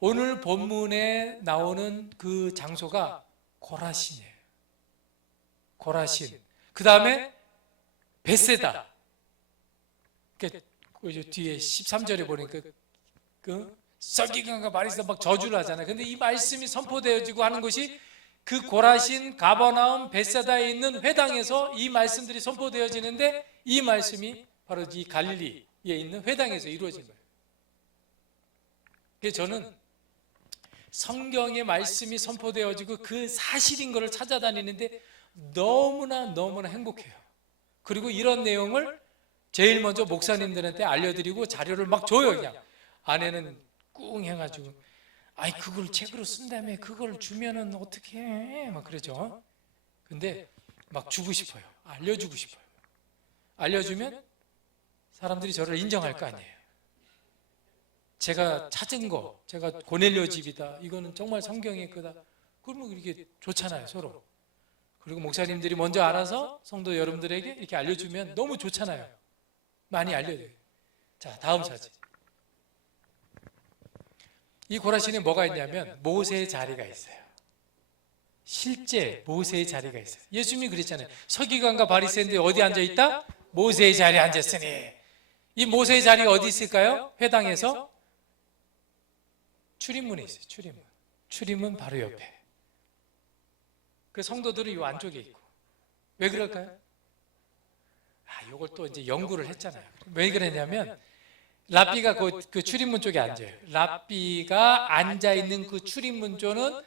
오늘 본문에 나오는 그 장소가 고라신이에요. 고라신. 그 다음에 베세다. 그 뒤에 13절에 보니까 그 서기관과 바리새인가 막 저주를 하잖아요. 근데 이 말씀이 선포되어지고 하는 것이 그 고라신, 가버나움, 베세다에 있는 회당에서 이 말씀들이 선포되어지는데 이 말씀이 바로 이 갈릴리에 있는 회당에서 이루어진 거예요. 그래서 저는 성경의 말씀이 선포되어지고 그 사실인 것을 찾아다니는데 너무나 행복해요. 그리고 이런 내용을 제일 먼저 목사님들한테 알려드리고 자료를 막 줘요. 그냥 아내는 꿍 해가지고 그걸 책으로 쓴다며 그걸 주면은 어떻게 해? 막 그러죠. 근데 막 주고 싶어요. 알려주고 싶어요. 알려주면 사람들이 저를 인정할 거 아니에요. 제가 찾은 거, 제가 고넬료 집이다. 이거는 정말 성경의 거다. 그러면 이게 좋잖아요, 서로. 그리고 목사님들이 먼저 알아서 성도 여러분들에게 이렇게 알려주면 너무 좋잖아요. 많이 알려줘요. 자, 다음 사진. 이 고라신에 뭐가 있냐면 모세의 자리가 있어요. 실제 모세의 자리가 있어요. 예수님이 그랬잖아요. 서기관과 바리새인들이 어디 앉아있다? 모세의 자리에 앉았으니. 이 모세의 자리가 어디 있을까요? 회당에서 출입문에 있어요. 출입문 바로 옆에. 그 성도들은 이 안쪽에 있고. 왜 그럴까요? 이걸 또 이제 연구를 했잖아요. 왜 그랬냐면 랍비가 그 출입문 쪽에 앉아요. 랍비가 앉아있는 그 출입문 쪽은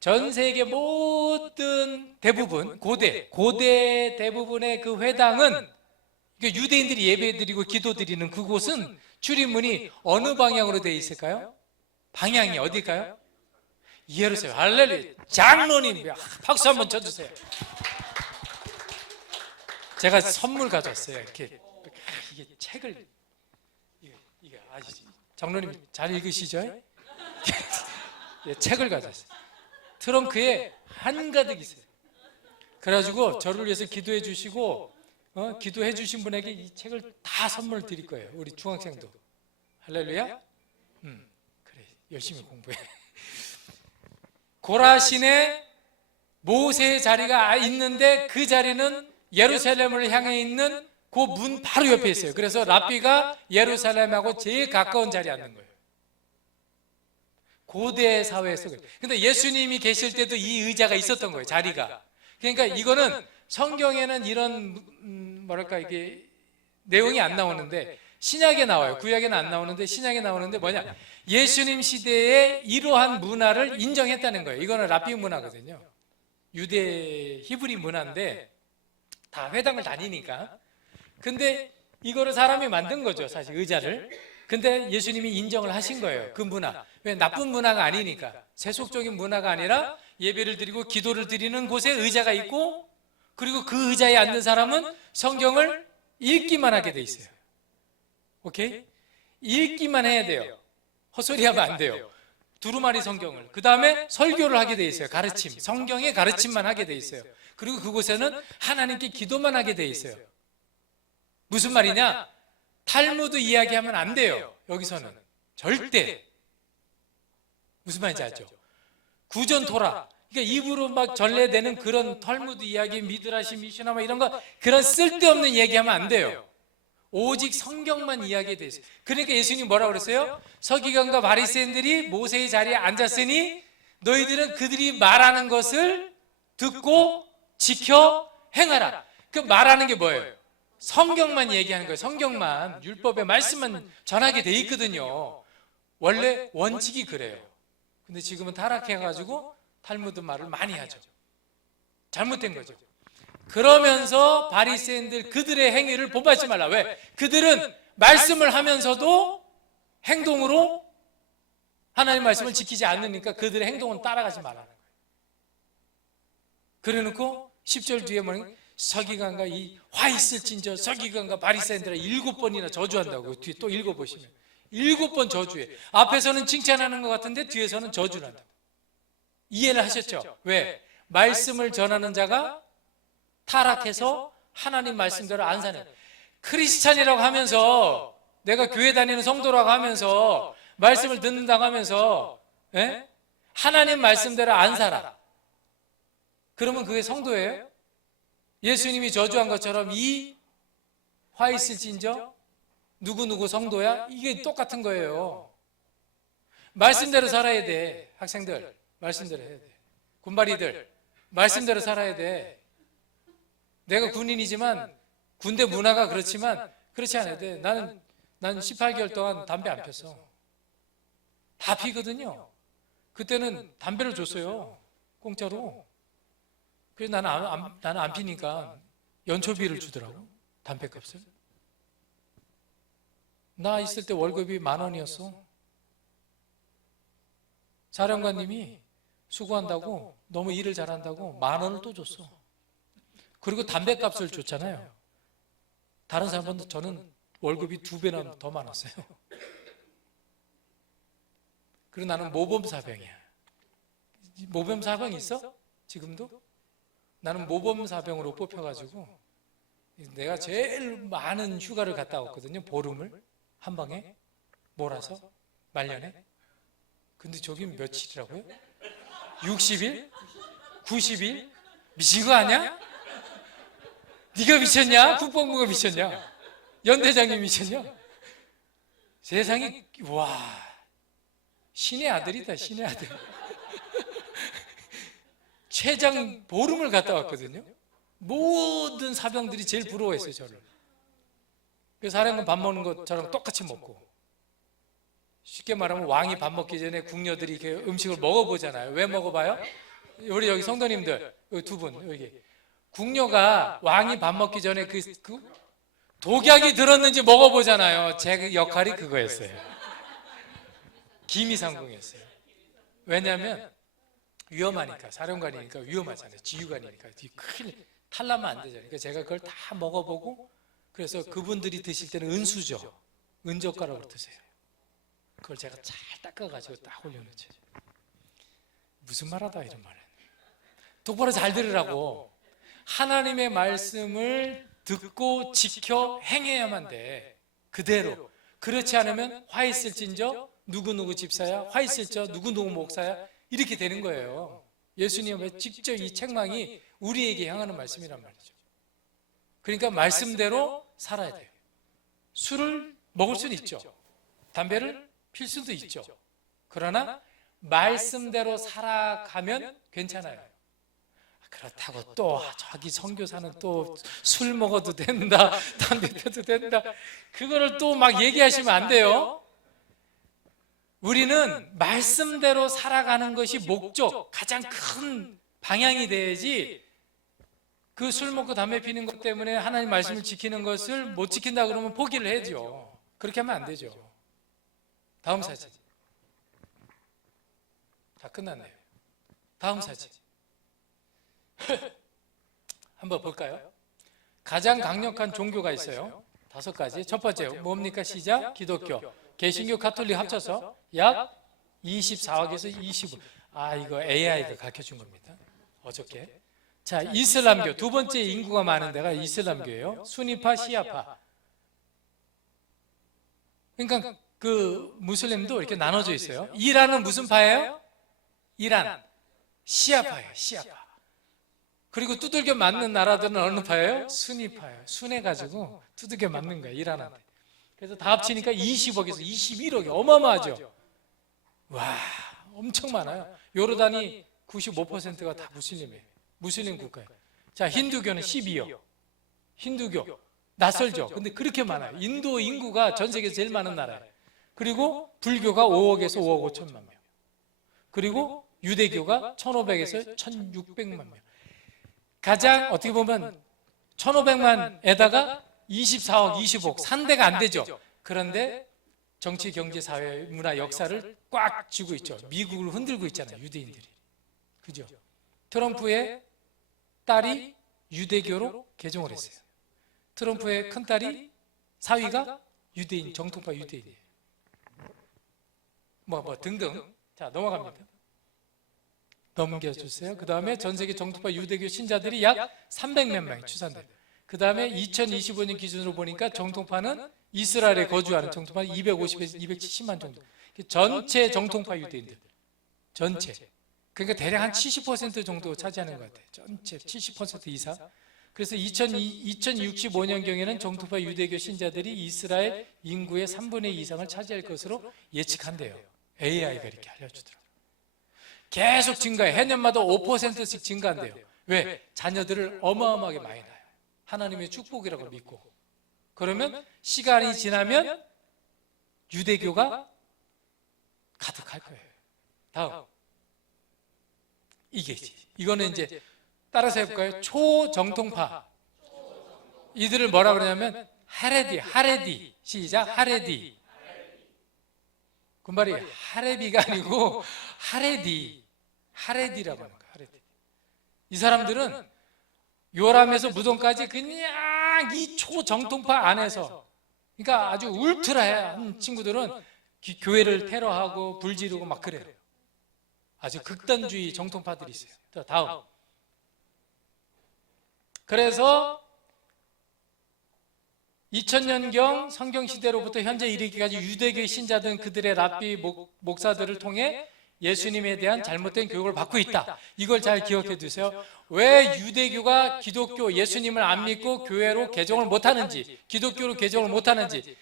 전 세계 모든 대부분 고대 대부분의 그 회당은 유대인들이 예배드리고 기도드리는 그곳은 출입문이 어느 방향으로 되어 있을까요? 방향이 어딜까요? 예루살렘. 할렐루야. 장로님 박수 한번 쳐주세요. 제가 선물 가져왔어요. 이게 책을 이게 장로님 잘 읽으시죠? 책을 가져왔어요. 트렁크에 한가득 있어요. 그래가지고 저를 위해서 기도해 주시고 기도해 주신 분에게 이 책을 다 선물 드릴 거예요. 우리 중학생도. 할렐루야. 그래 열심히 공부해. 고라신에 모세의 자리가 있는데 그 자리는 예루살렘을 향해 있는 그 문 바로 옆에 있어요. 그래서 랍비가 예루살렘하고 제일 가까운 자리에 앉는 거예요. 고대 사회에서. 근데 예수님이 계실 때도 이 의자가 있었던 거예요. 자리가. 그러니까 이거는 성경에는 이런 이게 내용이 안 나오는데 신약에 나와요. 구약에는 안 나오는데 신약에 나오는데 뭐냐? 예수님 시대에 이러한 문화를 인정했다는 거예요. 이거는 랍비 문화거든요. 유대 히브리 문화인데 다 회당을 다니니까. 근데 이거를 사람이 만든 거죠, 사실 의자를. 근데 예수님이 인정을 하신 거예요, 그 문화. 왜? 나쁜 문화가 아니니까. 세속적인 문화가 아니라 예배를 드리고 기도를 드리는 곳에 의자가 있고, 그리고 그 의자에 앉는 사람은 성경을 읽기만 하게 돼 있어요. 오케이? 읽기만 해야 돼요. 헛소리하면 안 돼요. 두루마리 성경을. 그 다음에 설교를 하게 돼 있어요. 가르침. 성경의 가르침만 하게 돼 있어요. 그리고 그곳에는 하나님께 기도만 하게 돼 있어요. 무슨 말이냐? 탈무드 이야기하면 안 돼요. 여기서는 절대. 무슨 말인지 알죠? 구전 토라. 그러니까 입으로 막 전래되는 그런 털무드 이야기, 미드라시, 미슈나 뭐 이런 거, 그런 쓸데없는 얘기하면 안 돼요. 오직 성경만 이야기에 대해서. 그러니까 예수님이 뭐라고 그랬어요? 서기관과 바리새인들이 모세의 자리에 앉았으니 너희들은 그들이 말하는 것을 듣고 지켜 행하라. 그 말하는 게 뭐예요? 성경만 얘기하는 거예요. 성경만, 율법의 말씀만 전하게 돼 있거든요. 원래 원칙이 그래요. 근데 지금은 타락해가지고 탈무드 말을 많이 하죠. 잘못된 거죠. 그러면서 바리새인들 그들의 행위를 본받지 말라. 왜? 그들은 말씀을 하면서도 행동으로 하나님 말씀을 지키지 않으니까 그들의 행동은 따라가지 말라는 거예요. 그래놓고 10절 뒤에 뭐냐면 서기관과 이 화 있을진저 서기관과 바리새인들을 7번이나 저주한다고. 뒤에 또 읽어보시면 7번 저주해. 앞에서는 칭찬하는 것 같은데 뒤에서는 저주를 한다. 이해를 하셨죠? 왜? 말씀을 전하는 자가 타락해서 하나님 말씀대로 안 사는, 크리스찬이라고 하면서 내가 교회 다니는 성도라고 하면서 말씀을 듣는다고 하면서 하나님 말씀대로 안 살아. 그러면 그게 성도예요? 예수님이 저주한 것처럼 이 화 있을진저 누구누구 성도야? 이게 똑같은 거예요. 말씀대로 살아야 돼. 학생들 말씀대로 해야 돼. 군바리들 말씀대로 살아야 돼. 내가 군인이지만 군대 문화가 그렇지만 그렇지 않아야 돼. 나는 18개월 동안 담배 안 폈어. 다 피거든요. 그때는 담배를 줬어요. 공짜로. 그래서 나는 안 피니까 연초비를 주더라고. 담배값을. 나 있을 때 월급이 10,000원이었어. 사령관님이 수고한다고, 너무 일을 잘한다고 10,000원을 또 줬어. 그리고 담배값을 줬잖아요. 다른 사람보다 저는 월급이 2배나 더 많았어요. 그리고 나는 모범사병이야. 모범사병 있어? 지금도? 나는 모범사병으로 뽑혀가지고 내가 제일 많은 휴가를 갔다 왔거든요. 보름을 한 방에 몰아서 말년에. 근데 저기 며칠이라고요? 60일? 90일? 미친 거 아니야? 네가 미쳤냐? 국방부가 미쳤냐? 연대장이 미쳤냐? 세상에, 와, 신의 아들이다. 신의 아들. 최장 보름을 갔다 왔거든요. 모든 사병들이 제일 부러워했어요, 저를. 그래서 사령관 밥 먹는 것처럼 똑같이 먹고, 쉽게 말하면 왕이 밥 먹기 전에 궁녀들이 이렇게 음식을 먹어보잖아요. 왜 먹어봐요? 우리 여기 성도님들, 여기 두 분, 여기 궁녀가 왕이 밥 먹기 전에 그 독약이 들었는지 먹어보잖아요. 제 역할이 그거였어요. 기미상궁이었어요. 왜냐하면 위험하니까, 사령관이니까 위험하잖아요. 지휘관이니까 큰일 탈라면 안 되잖아요. 그러니까 제가 그걸 다 먹어보고, 그래서 그분들이 드실 때는 은수저, 은젓가락으로 드세요. 그걸 제가 잘 닦아가지고 딱 올려놓죠. 무슨 말하다 이런 말을. 똑바로 잘 들으라고. 하나님의 말씀을 듣고 지켜 행해야만 돼. 그대로. 그렇지 않으면 화 있을진저 누구누구 집사야, 화 있을저 누구누구 목사야, 이렇게 되는 거예요. 예수님의 직접 이 책망이 우리에게 향하는 말씀이란 말이죠. 그러니까 말씀대로 살아야 돼요. 술을 먹을 수는 있죠. 담배를 필 수도 있죠. 그러나 말씀대로 살아가면 괜찮아요. 그렇다고 또 저기 선교사는 또 술 먹어도 된다, 담배 펴도 된다, 그거를 또 막 얘기하시면 안 돼요. 우리는 말씀대로 살아가는 것이 목적, 가장 큰 방향이 돼야지, 그 술 먹고 담배 피는 것 때문에 하나님 말씀을 지키는 것을 못 지킨다 그러면 포기를 해야죠. 그렇게 하면 안 되죠. 다음 사진. 다 끝났네요. 다음 사진. 한번 볼까요? 가장 강력한 종교가 있어요. 5가지. 첫 번째 뭡니까? 시작. 기독교, 개신교, 가톨릭 합쳐서 약 24억에서 25. 이거 AI가 가르쳐준 겁니다. 어저께. 자, 이슬람교. 두 번째 인구가 많은 데가 이슬람교예요. 수니파, 시아파. 그러니까 그 무슬림도 이렇게 나눠져 있어요. 이란은 무슨 파예요? 이란 시아파예요. 시아파. 그리고 두들겨 맞는 나라들은 어느 파예요? 순위파예요. 순해가지고 두들겨 맞는 거예요, 이란한테. 그래서 다 합치니까 20억에서 21억이 어마어마하죠. 와, 엄청 많아요. 요르단이 95%가 다 무슬림이에요. 무슬림 국가예요. 자, 힌두교는 12억. 힌두교 낯설죠. 근데 그렇게 많아요. 인도 인구가 전 세계에서 제일 많은 나라예요. 그리고 불교가 5억에서 5억 5천만 명. 그리고 유대교가 1,500에서 1,600만 명. 가장 어떻게 보면 1,500만에다가 24억, 25억 산대가 안 되죠. 그런데 정치, 경제, 사회, 문화, 역사를 꽉 쥐고 있죠. 미국을 흔들고 있잖아요, 유대인들이. 그죠? 트럼프의 딸이 유대교로 개종을 했어요. 트럼프의 큰딸이 사위가 유대인, 정통파 유대인이에요. 등등. 자, 넘어갑니다. 넘겨주세요. 그 다음에 전 세계 정통파 유대교 신자들이 약 300몇 명이 추산돼요. 그 다음에 2025년 기준으로 보니까 정통파는 이스라엘에 거주하는 정통파는 250에서 270만 정도. 전체 정통파 유대인들. 전체. 그러니까 대략 한 70% 정도 차지하는 것 같아요. 전체 70% 이상. 그래서 2065년경에는 정통파 유대교 신자들이 이스라엘 인구의 3분의 2 이상을 차지할 것으로 예측한대요. AI가 이렇게 알려주더라고요. 계속 증가해. 해년마다 5%씩 증가한대요. 왜? 자녀들을 어마어마하게 많이 낳아요. 하나님의 축복이라고 믿고. 그러면 시간이 지나면 유대교가 가득할 거예요. 다음. 이거는 이제 따라서 해볼까요? 초정통파. 이들을 뭐라 그러냐면 하레디. 시작. 하레디. 그 말이 하레비가 아니고 하레디라고 하는 거예요. 하레디. 이 사람들은 요람에서 무덤까지 그냥 이 초정통파 안에서, 그러니까 아주 울트라한 친구들은 교회를 테러하고 불 지르고 막 그래요. 아주 극단주의 정통파들이 있어요. 다음. 그래서 2000년경 성경시대로부터 현재 이르기까지 유대교의 신자들은 그들의 랍비 목사들을 통해 예수님에 대한 잘못된 교육을 받고 있다. 이걸 잘 기억해 두세요. 왜 유대교가 기독교 예수님을 안 믿고 교회로 개종을 못하는지, 기독교로 개종을 못하는지.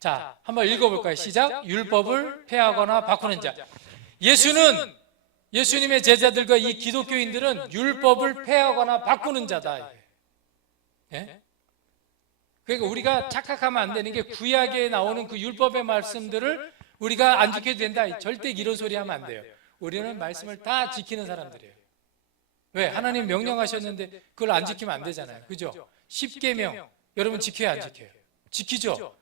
자, 한번 읽어볼까요? 시작. 율법을 폐하거나 바꾸는 자. 예수님의 제자들과 이 기독교인들은 율법을 폐하거나 바꾸는 자다. 예? 그러니까 우리가 착각하면 안 되는 게 구약에 나오는 그 율법의 말씀들을 우리가 안 지켜도 된다. 절대 이런 소리 하면 안 돼요. 우리는 말씀을 다 지키는 사람들이에요. 왜? 하나님 명령하셨는데 그걸 안 지키면 안 되잖아요. 그죠? 10계명 여러분 지켜야 안 지켜요? 지키죠?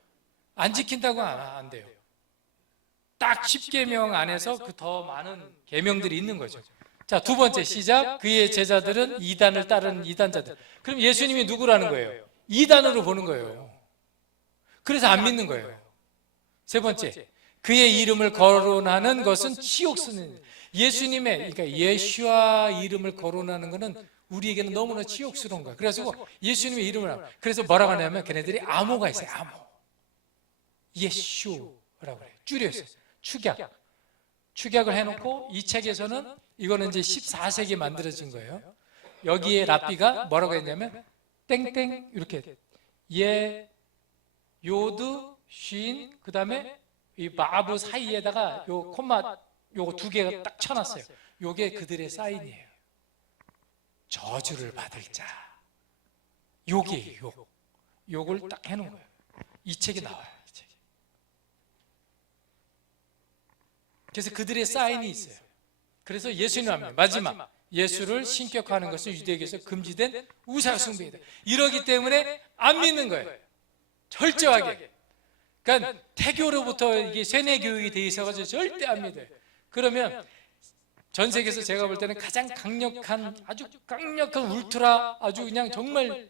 안 지킨다고 안 돼요. 딱 10계명 안에서 그 더 많은 계명들이 있는 거죠. 자, 두 번째 시작. 그의 제자들은 이단을 따르는 이단자들. 그럼 예수님이 누구라는 거예요? 이단으로 보는 거예요. 그래서 안 믿는 거예요. 세 번째, 그의 이름을 거론하는 것은 치욕스는, 예수님의, 그러니까 예슈아 이름을 거론하는 것은 우리에게는 너무나 치욕스러운 거예요. 그래서 예수님의 이름을 하면, 그래서 뭐라고 하냐면 걔네들이 암호가 있어요. 암호. 예슈라고 해요. 줄여서 축약을 해놓고 이 책에서는 이거는 이제 14세기에 만들어진 거예요. 여기에 랍비가 뭐라고 했냐면 땡땡 이렇게 예 요드 쉰 그다음에 이 마부 사이에다가 요 콤마 요거 두 개가 딱 쳐놨어요. 요게 그들의 사인이에요. 저주를 받을 자. 요게요. 요걸 딱 해놓은 거예요. 이 책에 나와요. 이 책에. 그래서 그들의 사인이 있어요. 그래서 예수님 하면 마지막 예수를 신격화하는 것은 유대교에서 금지된 우상 숭배이다. 이러기 때문에 안 믿는 거예요. 철저하게. 그러니까 태교로부터 이게 세뇌 교육이 돼 있어가지고 절대 안 믿어요. 그러면 전 세계에서 제가 볼 때는 가장 강력한 아주 강력한 울트라 아주 그냥 정말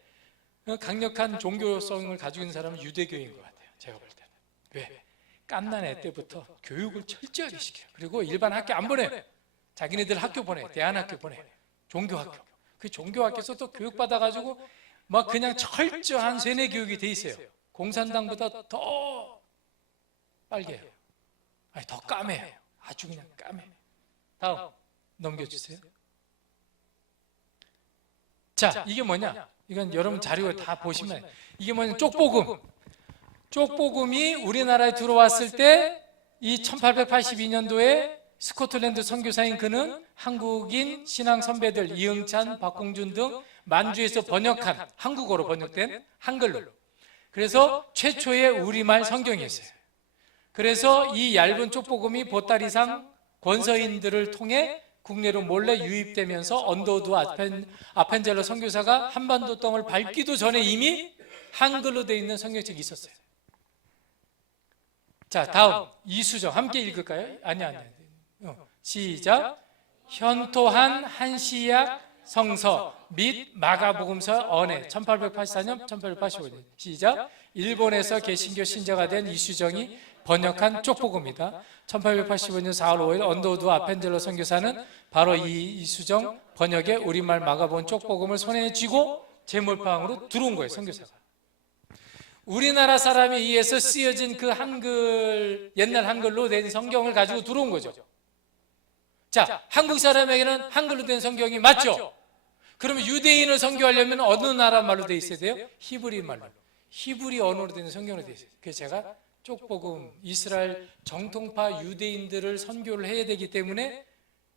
강력한 종교성을 가지고 있는 사람은 유대교인 것 같아요. 제가 볼 때는. 왜? 갓난 애 때부터 교육을 철저하게 시켜요. 그리고 일반 학교 안 보내요. 자기네들 학교 보내, 대안학교 보내, 종교학교. 그 종교학교에서 또 교육받아가지고 막 그냥 철저한 세뇌 교육이 돼 있어요. 공산당보다 더 빨개요. 아니, 더 까매요. 아주 그냥 까매. 다음 넘겨주세요. 자, 이게 뭐냐? 이건 여러분 자료에 다 보시면 이게 뭐냐? 쪽복음. 쪽복음이 우리나라에 들어왔을 때 이 1882년도에 스코틀랜드 선교사인 그는 한국인 신앙 선배들 이응찬, 박공준 등 만주에서 번역한 한국어로 번역된 한글로. 그래서 최초의 우리말 성경이었어요. 그래서 이 얇은 쪽복음이 보따리상 권서인들을 통해 국내로 몰래 유입되면서 언더우드 아펜젤러 선교사가 한반도 땅을 밟기도 전에 이미 한글로 되어 있는 성경책이 있었어요. 자, 다음 이수정 함께 읽을까요? 아니. 시작. 현토한 한시약 성서 및 마가복음서 언해 1884년 1885년 시작. 일본에서 개신교 신자가 된 이수정이 번역한 쪽복음이다. 1885년 4월 5일 언더우드 아펜젤러 선교사는 바로 이 이수정 번역의 우리말 마가복음 쪽복음을 손에 쥐고 제몰방으로 들어온 거예요. 선교사가. 우리나라 사람에 의해서 쓰여진 그 한글, 옛날 한글로 된 성경을 가지고 들어온 거죠. 자, 한국 사람에게는 한글로 된 성경이 맞죠? 그러면 유대인을 선교하려면 어느 나라 말로 돼 있어야 돼요? 히브리 말로. 히브리 언어로 된 성경으로 돼 있어요. 그래서 제가 쪽복음, 이스라엘 정통파 유대인들을 선교를 해야 되기 때문에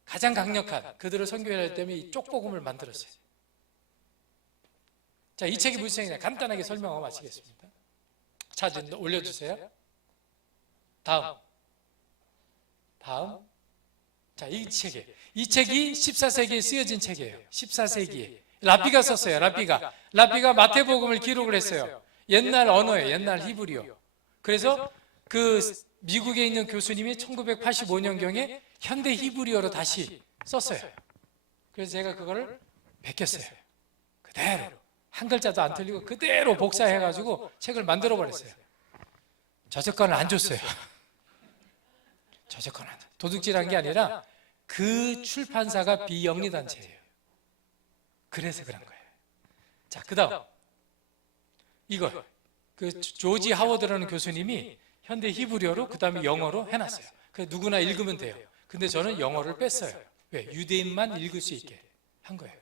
가장 강력한 그들을 선교해야 하기 때문에 이 쪽복음을 만들었어요. 자, 이 책이 무슨 책이냐? 간단하게 설명하고 마치겠습니다. 사진 올려주세요. 다음. 자, 이 책이 14세기에 쓰여진 책이에요. 14세기에. 라비가 썼어요. 라비가 마태복음을 기록을 했어요. 옛날 언어예요. 옛날 히브리어. 그래서 그 미국에 있는 교수님이 1985년경에 현대 히브리어로 다시 썼어요. 그래서 제가 그거를 베꼈어요. 그대로. 한 글자도 안 틀리고 그대로 복사해가지고 책을 만들어 버렸어요. 저작권을 안 줬어요. 저작권 안 줬어요. 도둑질한 게 아니라 그 출판사가 비영리 단체예요. 그래서 그런 거예요. 자, 그 다음 이거 그 조지 하워드라는 교수님이 현대 히브리어로 그 다음에 영어로 해놨어요. 그 누구나 읽으면 돼요. 근데 저는 영어를 뺐어요. 왜? 유대인만 읽을 수 있게 한 거예요.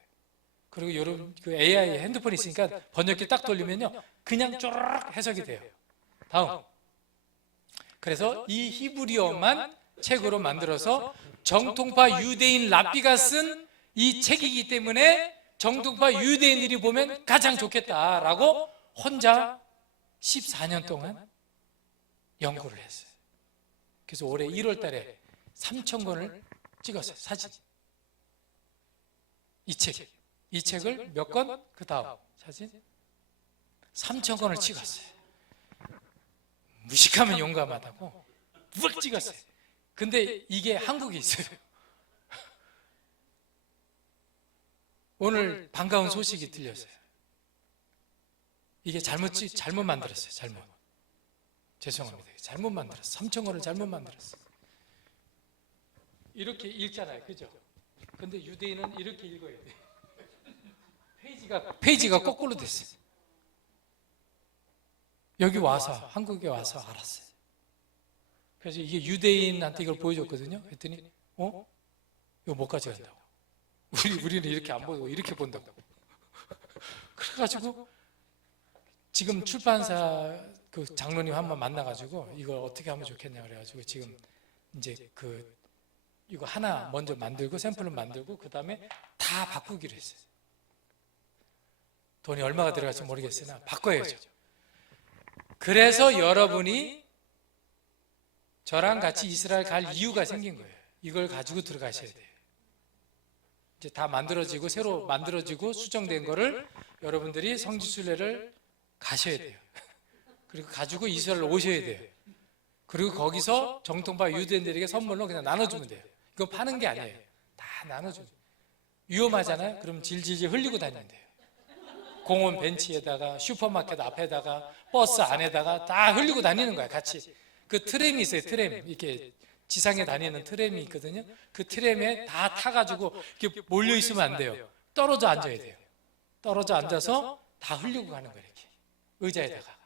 그리고 여러분 그 AI 핸드폰이 있으니까 번역기 딱 돌리면요 그냥 쪼르륵 해석이 돼요. 다음. 그래서 이 히브리어만 책으로 만들어서 정통파 유대인 랍비가 쓴 이 책이기 때문에 정통파 유대인들이 보면 가장 좋겠다라고 혼자 14년 동안 연구를 했어요. 그래서 올해 1월 달에 3,000권을 찍었어요. 사진. 이 책을 몇 권? 그 다음 사진 3,000권을 찍었어요. 무식하면 용감하다고 묵 찍었어요. 근데 이게 한국에 있어요. 오늘 반가운 소식이 들렸어요. 이게 잘못 만들었어요. 죄송합니다. 잘못 만들었어요. 3,000권을 잘못 만들었어요. 이렇게 읽잖아요. 그죠? 근데 유대인은 이렇게 읽어야 돼요. 페이지가 거꾸로 됐어요. 여기 와서 한국에 와서 알았어요. 그래서 이게 유대인한테 이걸 보여줬거든요. 했더니 이거 못 가져간다고. 우리는 이렇게 안 보고 이렇게 본다고. 그래가지고 지금 출판사 그 장로님 한번 만나가지고 이걸 어떻게 하면 좋겠냐 그래가지고 지금 이제 이거 하나 먼저 만들고 샘플을 만들고 그 다음에 다 바꾸기로 했어요. 돈이 얼마가 들어갈지 모르겠으나 바꿔야죠. 그래서 여러분이 저랑 같이 이스라엘 갈 이유가 생긴 거예요. 이걸 가지고 들어가셔야 돼요. 이제 다 만들어지고 새로 만들어지고 수정된 거를 여러분들이 성지순례를 가셔야 돼요. 그리고 가지고 이스라엘 오셔야 돼요. 그리고 거기서 정통파 유대인들에게 선물로 그냥 나눠주면 돼요. 이거 파는 게 아니에요. 다 나눠주면 돼요. 위험하잖아요. 그럼 질질질 흘리고 다니면 돼요. 공원 벤치에다가 슈퍼마켓 앞에다가 버스 안에다가 다 흘리고 다니는 거야. 같이 그 트램이 있어요. 트램 이렇게 지상에 다니는 트램이 있거든요. 그 트램에 다 타가지고 이렇게 몰려 있으면 안 돼요. 떨어져 앉아야 돼요. 떨어져 앉아서 다 흘리고 가는 거예요. 이렇게 의자에다가.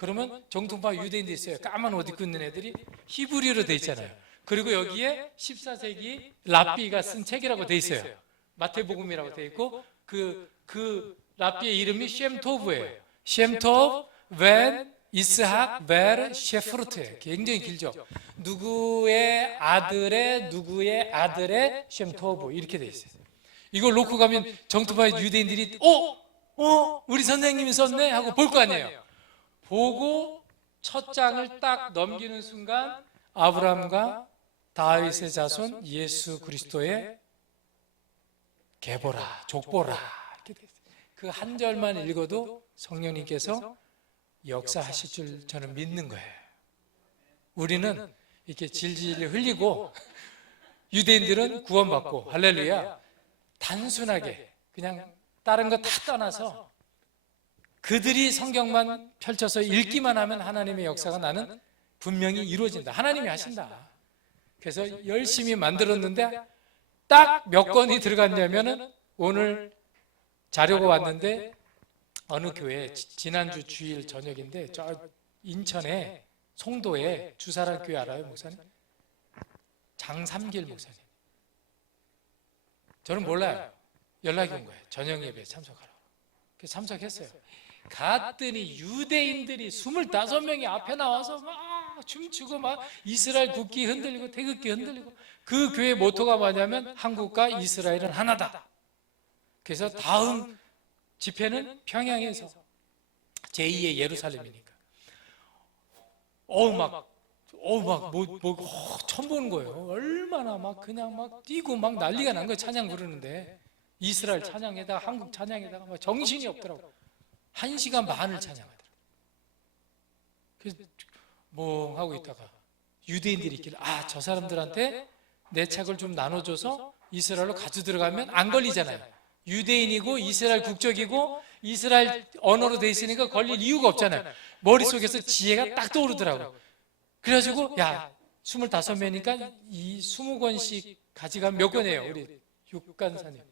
그러면 정통파 유대인들이 있어요. 까만 옷 입고 있는 애들이 히브리어로 돼 있잖아요. 그리고 여기에 14세기 랍비가 쓴 책이라고 돼 있어요. 마태복음이라고 돼 있고 그 랍비의 이름이 셴토브예요. 셴토브 벤 이스학 벨 셰프르트예요. 굉장히 길죠. 누구의 아들의 셴토브 이렇게 돼 있어요. 이걸 놓고 가면 정통파 유대인들이 우리 선생님이 썼네 하고 볼 거 아니에요. 보고 첫 장을 딱 넘기는 순간 아브라함과 다윗의 자손 예수 그리스도의 계보라, 족보라 이렇게 돼 있어요. 그 한 절만 읽어도 성령님께서 역사하실 줄 저는 믿는 거예요. 우리는 이렇게 질질 흘리고 유대인들은 구원받고 할렐루야 단순하게 그냥 다른 거 다 떠나서 그들이 성경만 펼쳐서 읽기만 하면 하나님의 역사가 나는 분명히 이루어진다. 하나님이 하신다. 그래서 열심히 만들었는데 딱 몇 건이 들어갔냐면은 오늘 자료가 왔는데 어느 교회 지난주 주일 저녁인데 저 인천에 송도에 주사랑 교회 알아요, 목사님? 장삼길 목사님. 저는 몰라요. 연락이 온 거예요. 저녁 예배에 참석하라고. 그래서 참석했어요. 갔더니 유대인들이 25명이 앞에 나와서 막 춤추고 막 이스라엘 국기 흔들리고 태극기 흔들리고 그 교회 모토가 뭐냐면 한국과 이스라엘은 하나다. 그래서 다음 집회는 평양에서 제2의 예루살렘이니까. 처음 보는 거예요. 얼마나 막 그냥 막 뛰고 막 난리가 난 거예요. 찬양 부르는데 이스라엘 찬양에다가 한국 찬양에다가 막 정신이 없더라고. 1시간 반을 찬양하더라고. 그래서 뭐 하고 있다가 유대인들이 있길래 저 사람들한테 내 책을 좀 나눠줘서 이스라엘로 가져 들어가면 안 걸리잖아요. 유대인이고 이스라엘 국적이고 이스라엘 언어로 돼 있으니까 걸릴 이유가 없잖아요. 머릿속에서 지혜가 딱 떠오르더라고요. 그래가지고 25명이니까 이 20권씩 가져가면 몇 권이에요? 우리 육간사님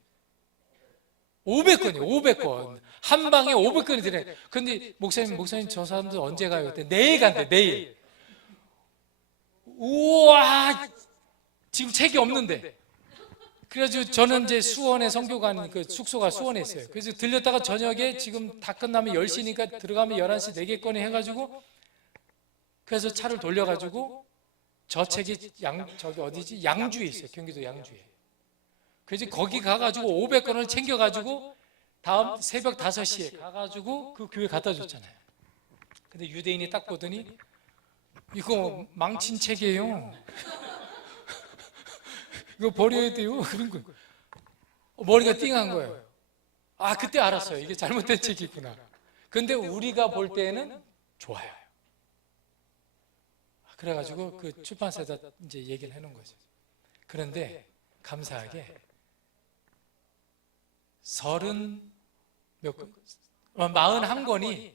500권이에요. 500권 한 방에 500권이 들어요. 근데 목사님 저 사람들 언제 가요? 그때 내일 간대. 내일. 우와 지금 책이 없는데. 그래가지고 저는 이제 수원에 성교관 그 숙소가 수원에 있어요. 그래서 들렸다가 저녁에 지금 다 끝나면 10시니까 들어가면 11시 4개권이 해가지고 그래서 차를 돌려가지고 저 책이 저기 어디지? 양주에 있어요. 경기도 양주에. 그래서 거기 가가지고 500권을 챙겨가지고 다음 새벽 5시에 가가지고 그 교회 갖다 줬잖아요. 근데 유대인이 딱 보더니 이거 망친 책이에요. 이거 버려야 돼요. 그런 거. 머리가 띵한 거예요. 그때 알았어요. 이게 잘못된 책이구나. 근데 우리가 볼 때는 좋아요. 그래가지고 그 출판사에다 이제 얘기를 해놓은 거죠. 그런데 감사하게 41권이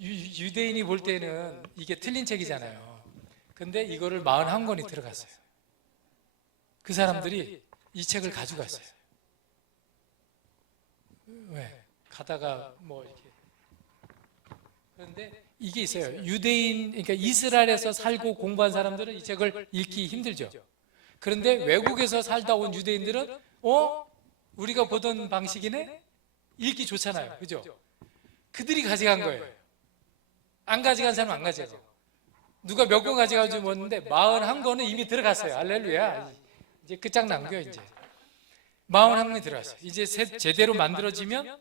유대인이 볼 때는 이게 틀린 책이잖아요. 근데 이거를 41권이 들어갔어요. 그 사람들이 이 책을 가져갔어요. 왜? 가다가 뭐 이렇게. 그런데 이게 있어요. 유대인, 그러니까 이스라엘에서 살고 공부한 사람들은 이 책을 읽기 힘들죠. 그런데 외국에서 살다 온 유대인들은 우리가 보던 방식이네? 읽기 좋잖아요. 그죠? 그들이 가져간 거예요. 안 가져간 사람은 안 가져가고. 누가 몇 권 가져가지고 먹는데 41권은 이미 들어갔어요. 할렐루야. 이제 끝장난 이제 41권이 들어갔어요. 이제 제대로 만들어지면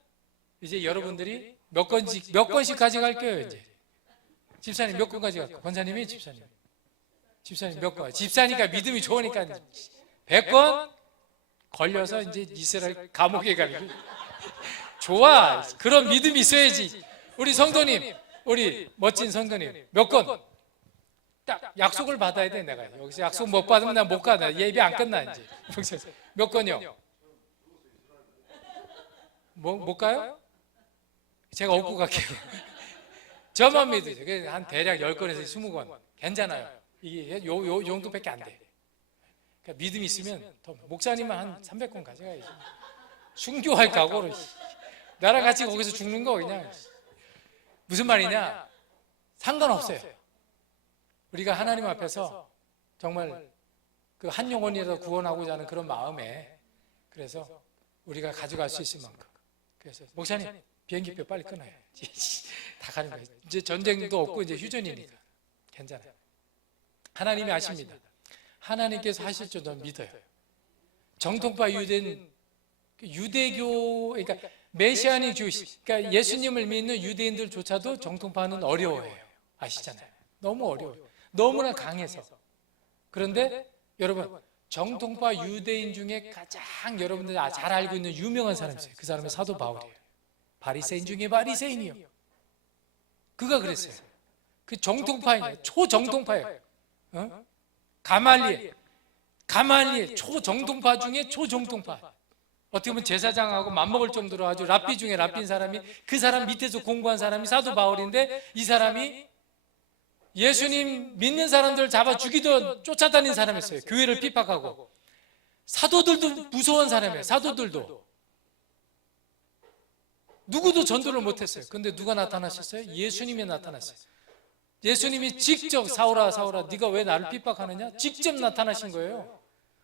이제 여러분들이 몇 권씩 가져갈게요. 이제 집사님 몇 권 가져갈까? 권사님이 집사님 몇 권? 집사니까 믿음이 좋으니까 100권 걸려서 이제 이스라엘 감옥에 가는 좋아. 그런 믿음이 있어야지. 우리 성도님, 우리 멋진 성도님 몇 권? 딱 약속을 받아야 돼. 내가 여기서 약속 못 받으면 나 못 가. 나 예배 안 끝나 이제. 몇 건요? 못 가요? 제가 업고 갈게요. 저만 믿으세요. 한 대략 10건에서 20건 괜찮아요. 이게 요 정도밖에 안 돼. 그러니까 믿음이 있으면 더 목사님만 한 300건 가져가야지. 순교할 각오로 나랑 같이 거기서 죽는 거 그냥. 무슨 말이냐? 상관없어요. 우리가 하나님 앞에서 정말 그 한 영혼이라도 구원하고자 하는 그런 마음에, 그래서 우리가 가져갈 수 있을 만큼. 그래서 목사님 비행기표 빨리 끊어요. 다 가는 거예요. 이제 전쟁도 없고 이제 휴전이니까 괜찮아요. 하나님이 아십니다. 하나님께서 하실 줄 저는 믿어요. 정통파 유대교, 그러니까 메시아닉 주시, 그러니까 예수님을 믿는 유대인들조차도 정통파는 어려워해요. 아시잖아요. 너무 어려워요. 너무나 강해서. 그런데 여러분, 정통파 유대인 중에 가장 여러분들 잘 알고 있는 유명한 사람이 있어요. 그 사람이 사도 바울이에요. 바리새인 중에 바리새인이요. 그가 그랬어요. 그 정통파예요. 초정통파예요. 가말리엘 초정통파 중에 초정통파. 어떻게 보면 제사장하고 맞먹을 정도로 아주 랍비 중에 랍비인 사람이, 그 사람 밑에서 공부한 사람이 사도 바울인데, 이 사람이 예수님 믿는 사람들을 잡아 죽이던 쫓아다닌 사람이었어요. 교회를 핍박하고. 사도들도 무서운 사람이에요. 사도들도 누구도 전도를 못했어요. 근데 누가 나타나셨어요? 예수님이 나타났어요. 예수님이 직접 사울아 사울아 네가 왜 나를 핍박하느냐? 직접 나타나신 거예요.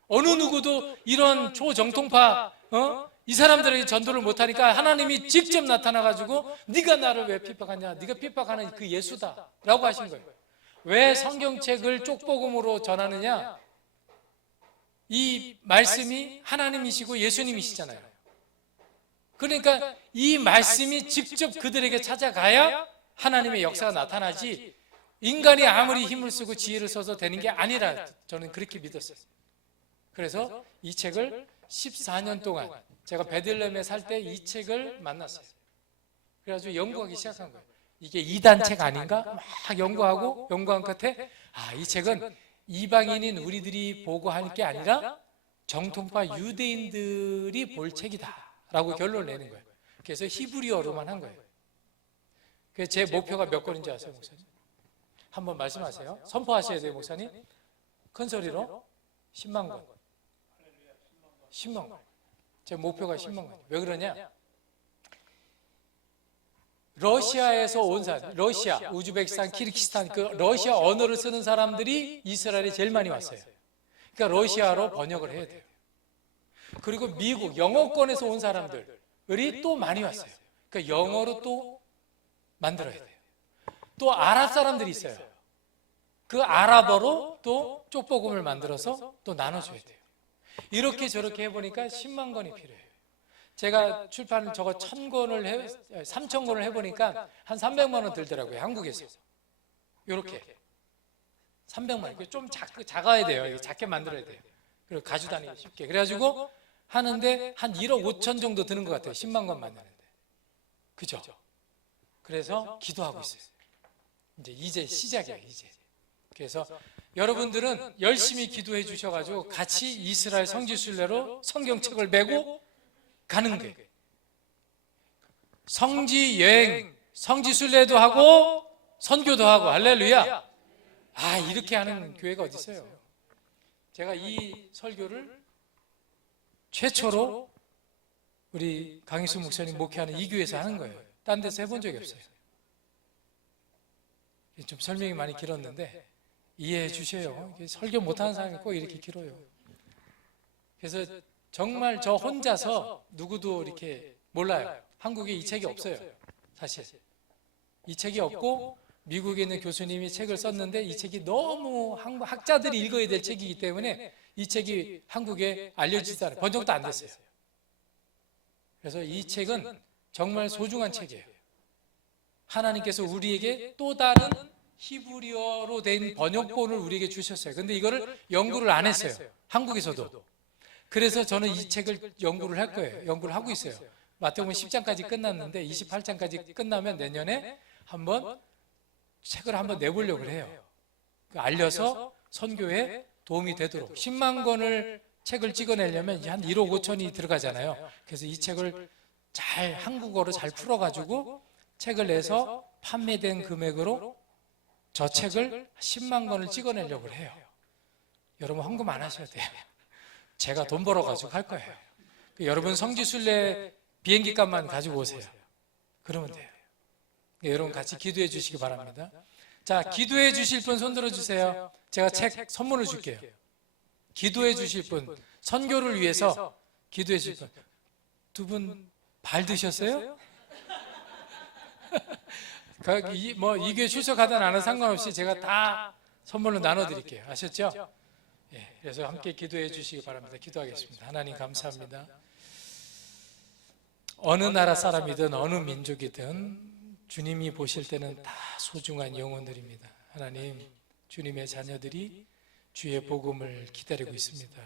어느 누구도 이런 초정통파 이 사람들에게 전도를 못하니까 하나님이 직접 나타나가지고 네가 나를 왜 핍박하냐? 네가 핍박하는 그 예수다 라고 하신 거예요. 왜 성경책을 쪽복음으로 전하느냐? 이 말씀이 하나님이시고 예수님이시잖아요. 그러니까 이 말씀이 직접 그들에게 찾아가야 하나님의 역사가 나타나지, 인간이 아무리 힘을 쓰고 지혜를 써서 되는 게 아니라 저는 그렇게 믿었어요. 그래서 이 책을 14년 동안 제가 베들레헴에 살 때 이 책을 만났어요. 그래가지고 연구하기 시작한 거예요. 이게 이단책 아닌가? 막 연구한 끝에 이 책은 이방인인 우리들이 보고 하는 게 아니라 정통파 유대인들이 볼 책이다 라고 결론을 내는 거예요. 그래서 히브리어로만 한 거예요. 그래서 제 목표가 몇 권인지 아세요, 목사님? 한번 말씀하세요. 선포하셔야 돼요, 목사님. 큰 소리로 10만 권. 10만 권. 제 목표가 10만 권. 왜 그러냐? 러시아에서 온 사람, 러시아, 우즈베키스탄, 키르기스탄, 그 러시아 언어를 쓰는 사람들이 이스라엘에 제일 많이 왔어요. 그러니까 러시아로 번역을 해야 돼요. 그리고 미국, 영어권에서 온 사람들이 또 많이 왔어요. 그러니까 영어로 또 만들어야 돼요. 또 아랍 사람들이 있어요. 그 아랍어로 또 쪽복음을 만들어서 또 나눠줘야 돼요. 이렇게 저렇게 해보니까 10만 권이 필요해요. 제가 출판 저거 3,000권을 해보니까 한 300만 원 들더라고요. 한국에서. 이렇게 300만 원. 좀 작아야 돼요. 작게 만들어야 돼요. 그리고 가져다니기 쉽게. 그래가지고 하는데 한 1억 5천 정도 드는 것 같아요. 10만 권 만드는데. 그죠? 그래서 기도하고 있어요. 이제 시작이에요. 이제. 그래서 여러분들은 열심히 기도해 주셔가지고 같이 이스라엘 성지순례로 성경책을 메고 가는 거예요. 성지 여행, 성지순례도 하고 선교도 하고, 할렐루야. 이렇게 하는 교회가 어디 있어요? 제가 이 설교를 최초로 우리 강희수 목사님 목회하는 이 교회에서 하는 거예요. 딴 데서 해본 적이 없어요. 좀 설명이 많이 길었는데 이해해 주셔요. 설교 못하는 사람이 꼭 이렇게 길어요. 그래서 정말 저 혼자서 누구도 이렇게 몰라요. 한국에 이 책이 없어요. 사실 이 책이 없고, 미국에 있는 교수님이 책을 썼는데 이 책이 너무 학자들이 읽어야 될 책이기 때문에 이 책이 한국에 알려지지 않아요. 번역도 안 됐어요. 그래서 이 책은 정말 소중한 책이에요. 하나님께서 우리에게 또 다른 히브리어로 된 번역본을 우리에게 주셨어요. 근데 이거를 연구를 안 했어요. 한국에서도. 그래서 저는 이 책을 연구를 할 거예요. 연구를 하고 있어요. 마태복음 10장까지 끝났는데 28장까지 끝나면 내년에 한번 책을 한번 내보려고 해요. 알려서 선교에 도움이 되도록. 10만 권을 책을 찍어내려면 한 1억 5천이 들어가잖아요. 그래서 이 책을 잘 한국어로 잘 풀어가지고 책을 내서 판매된 금액으로 저 책을 10만 권을 찍어내려고 해요. 여러분 헌금 안 하셔도 돼요. 제가 돈 벌어가지고 할 거예요. 여러분 성지순례 비행기 값만 가지고 오세요. 그러면 돼요. 여러분 같이 기도해 주시기 바랍니다. 자, 기도해 주실 분 손 들어주세요. 제가 책 선물을 줄게요. 기도해 주실 분, 선교를 위해서 기도해 주실 분. 두 분 발 드셨어요? 이 교회 출석하든 안 하든 상관없이 제가 다 선물로 나눠드릴게요. 아셨죠? 예, 그래서 함께 기도해 주시기 바랍니다. 기도하겠습니다. 하나님 감사합니다. 어느 나라 사람이든 어느 민족이든 주님이 보실 때는 다 소중한 영혼들입니다. 하나님, 주님의 자녀들이 주의 복음을 기다리고 있습니다.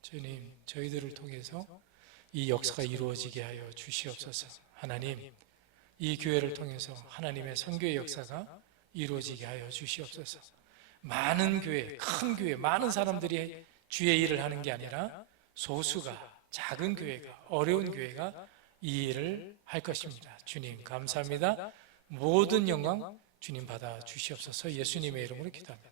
주님, 저희들을 통해서 이 역사가 이루어지게 하여 주시옵소서. 하나님, 이 교회를 통해서 하나님의 선교의 역사가 이루어지게 하여 주시옵소서. 많은 교회, 큰 교회, 많은 사람들이 주의 일을 하는 게 아니라 소수가, 작은 교회가, 어려운 교회가 이 일을 할 것입니다. 주님 감사합니다. 모든 영광 주님 받아 주시옵소서. 예수님의 이름으로 기도합니다.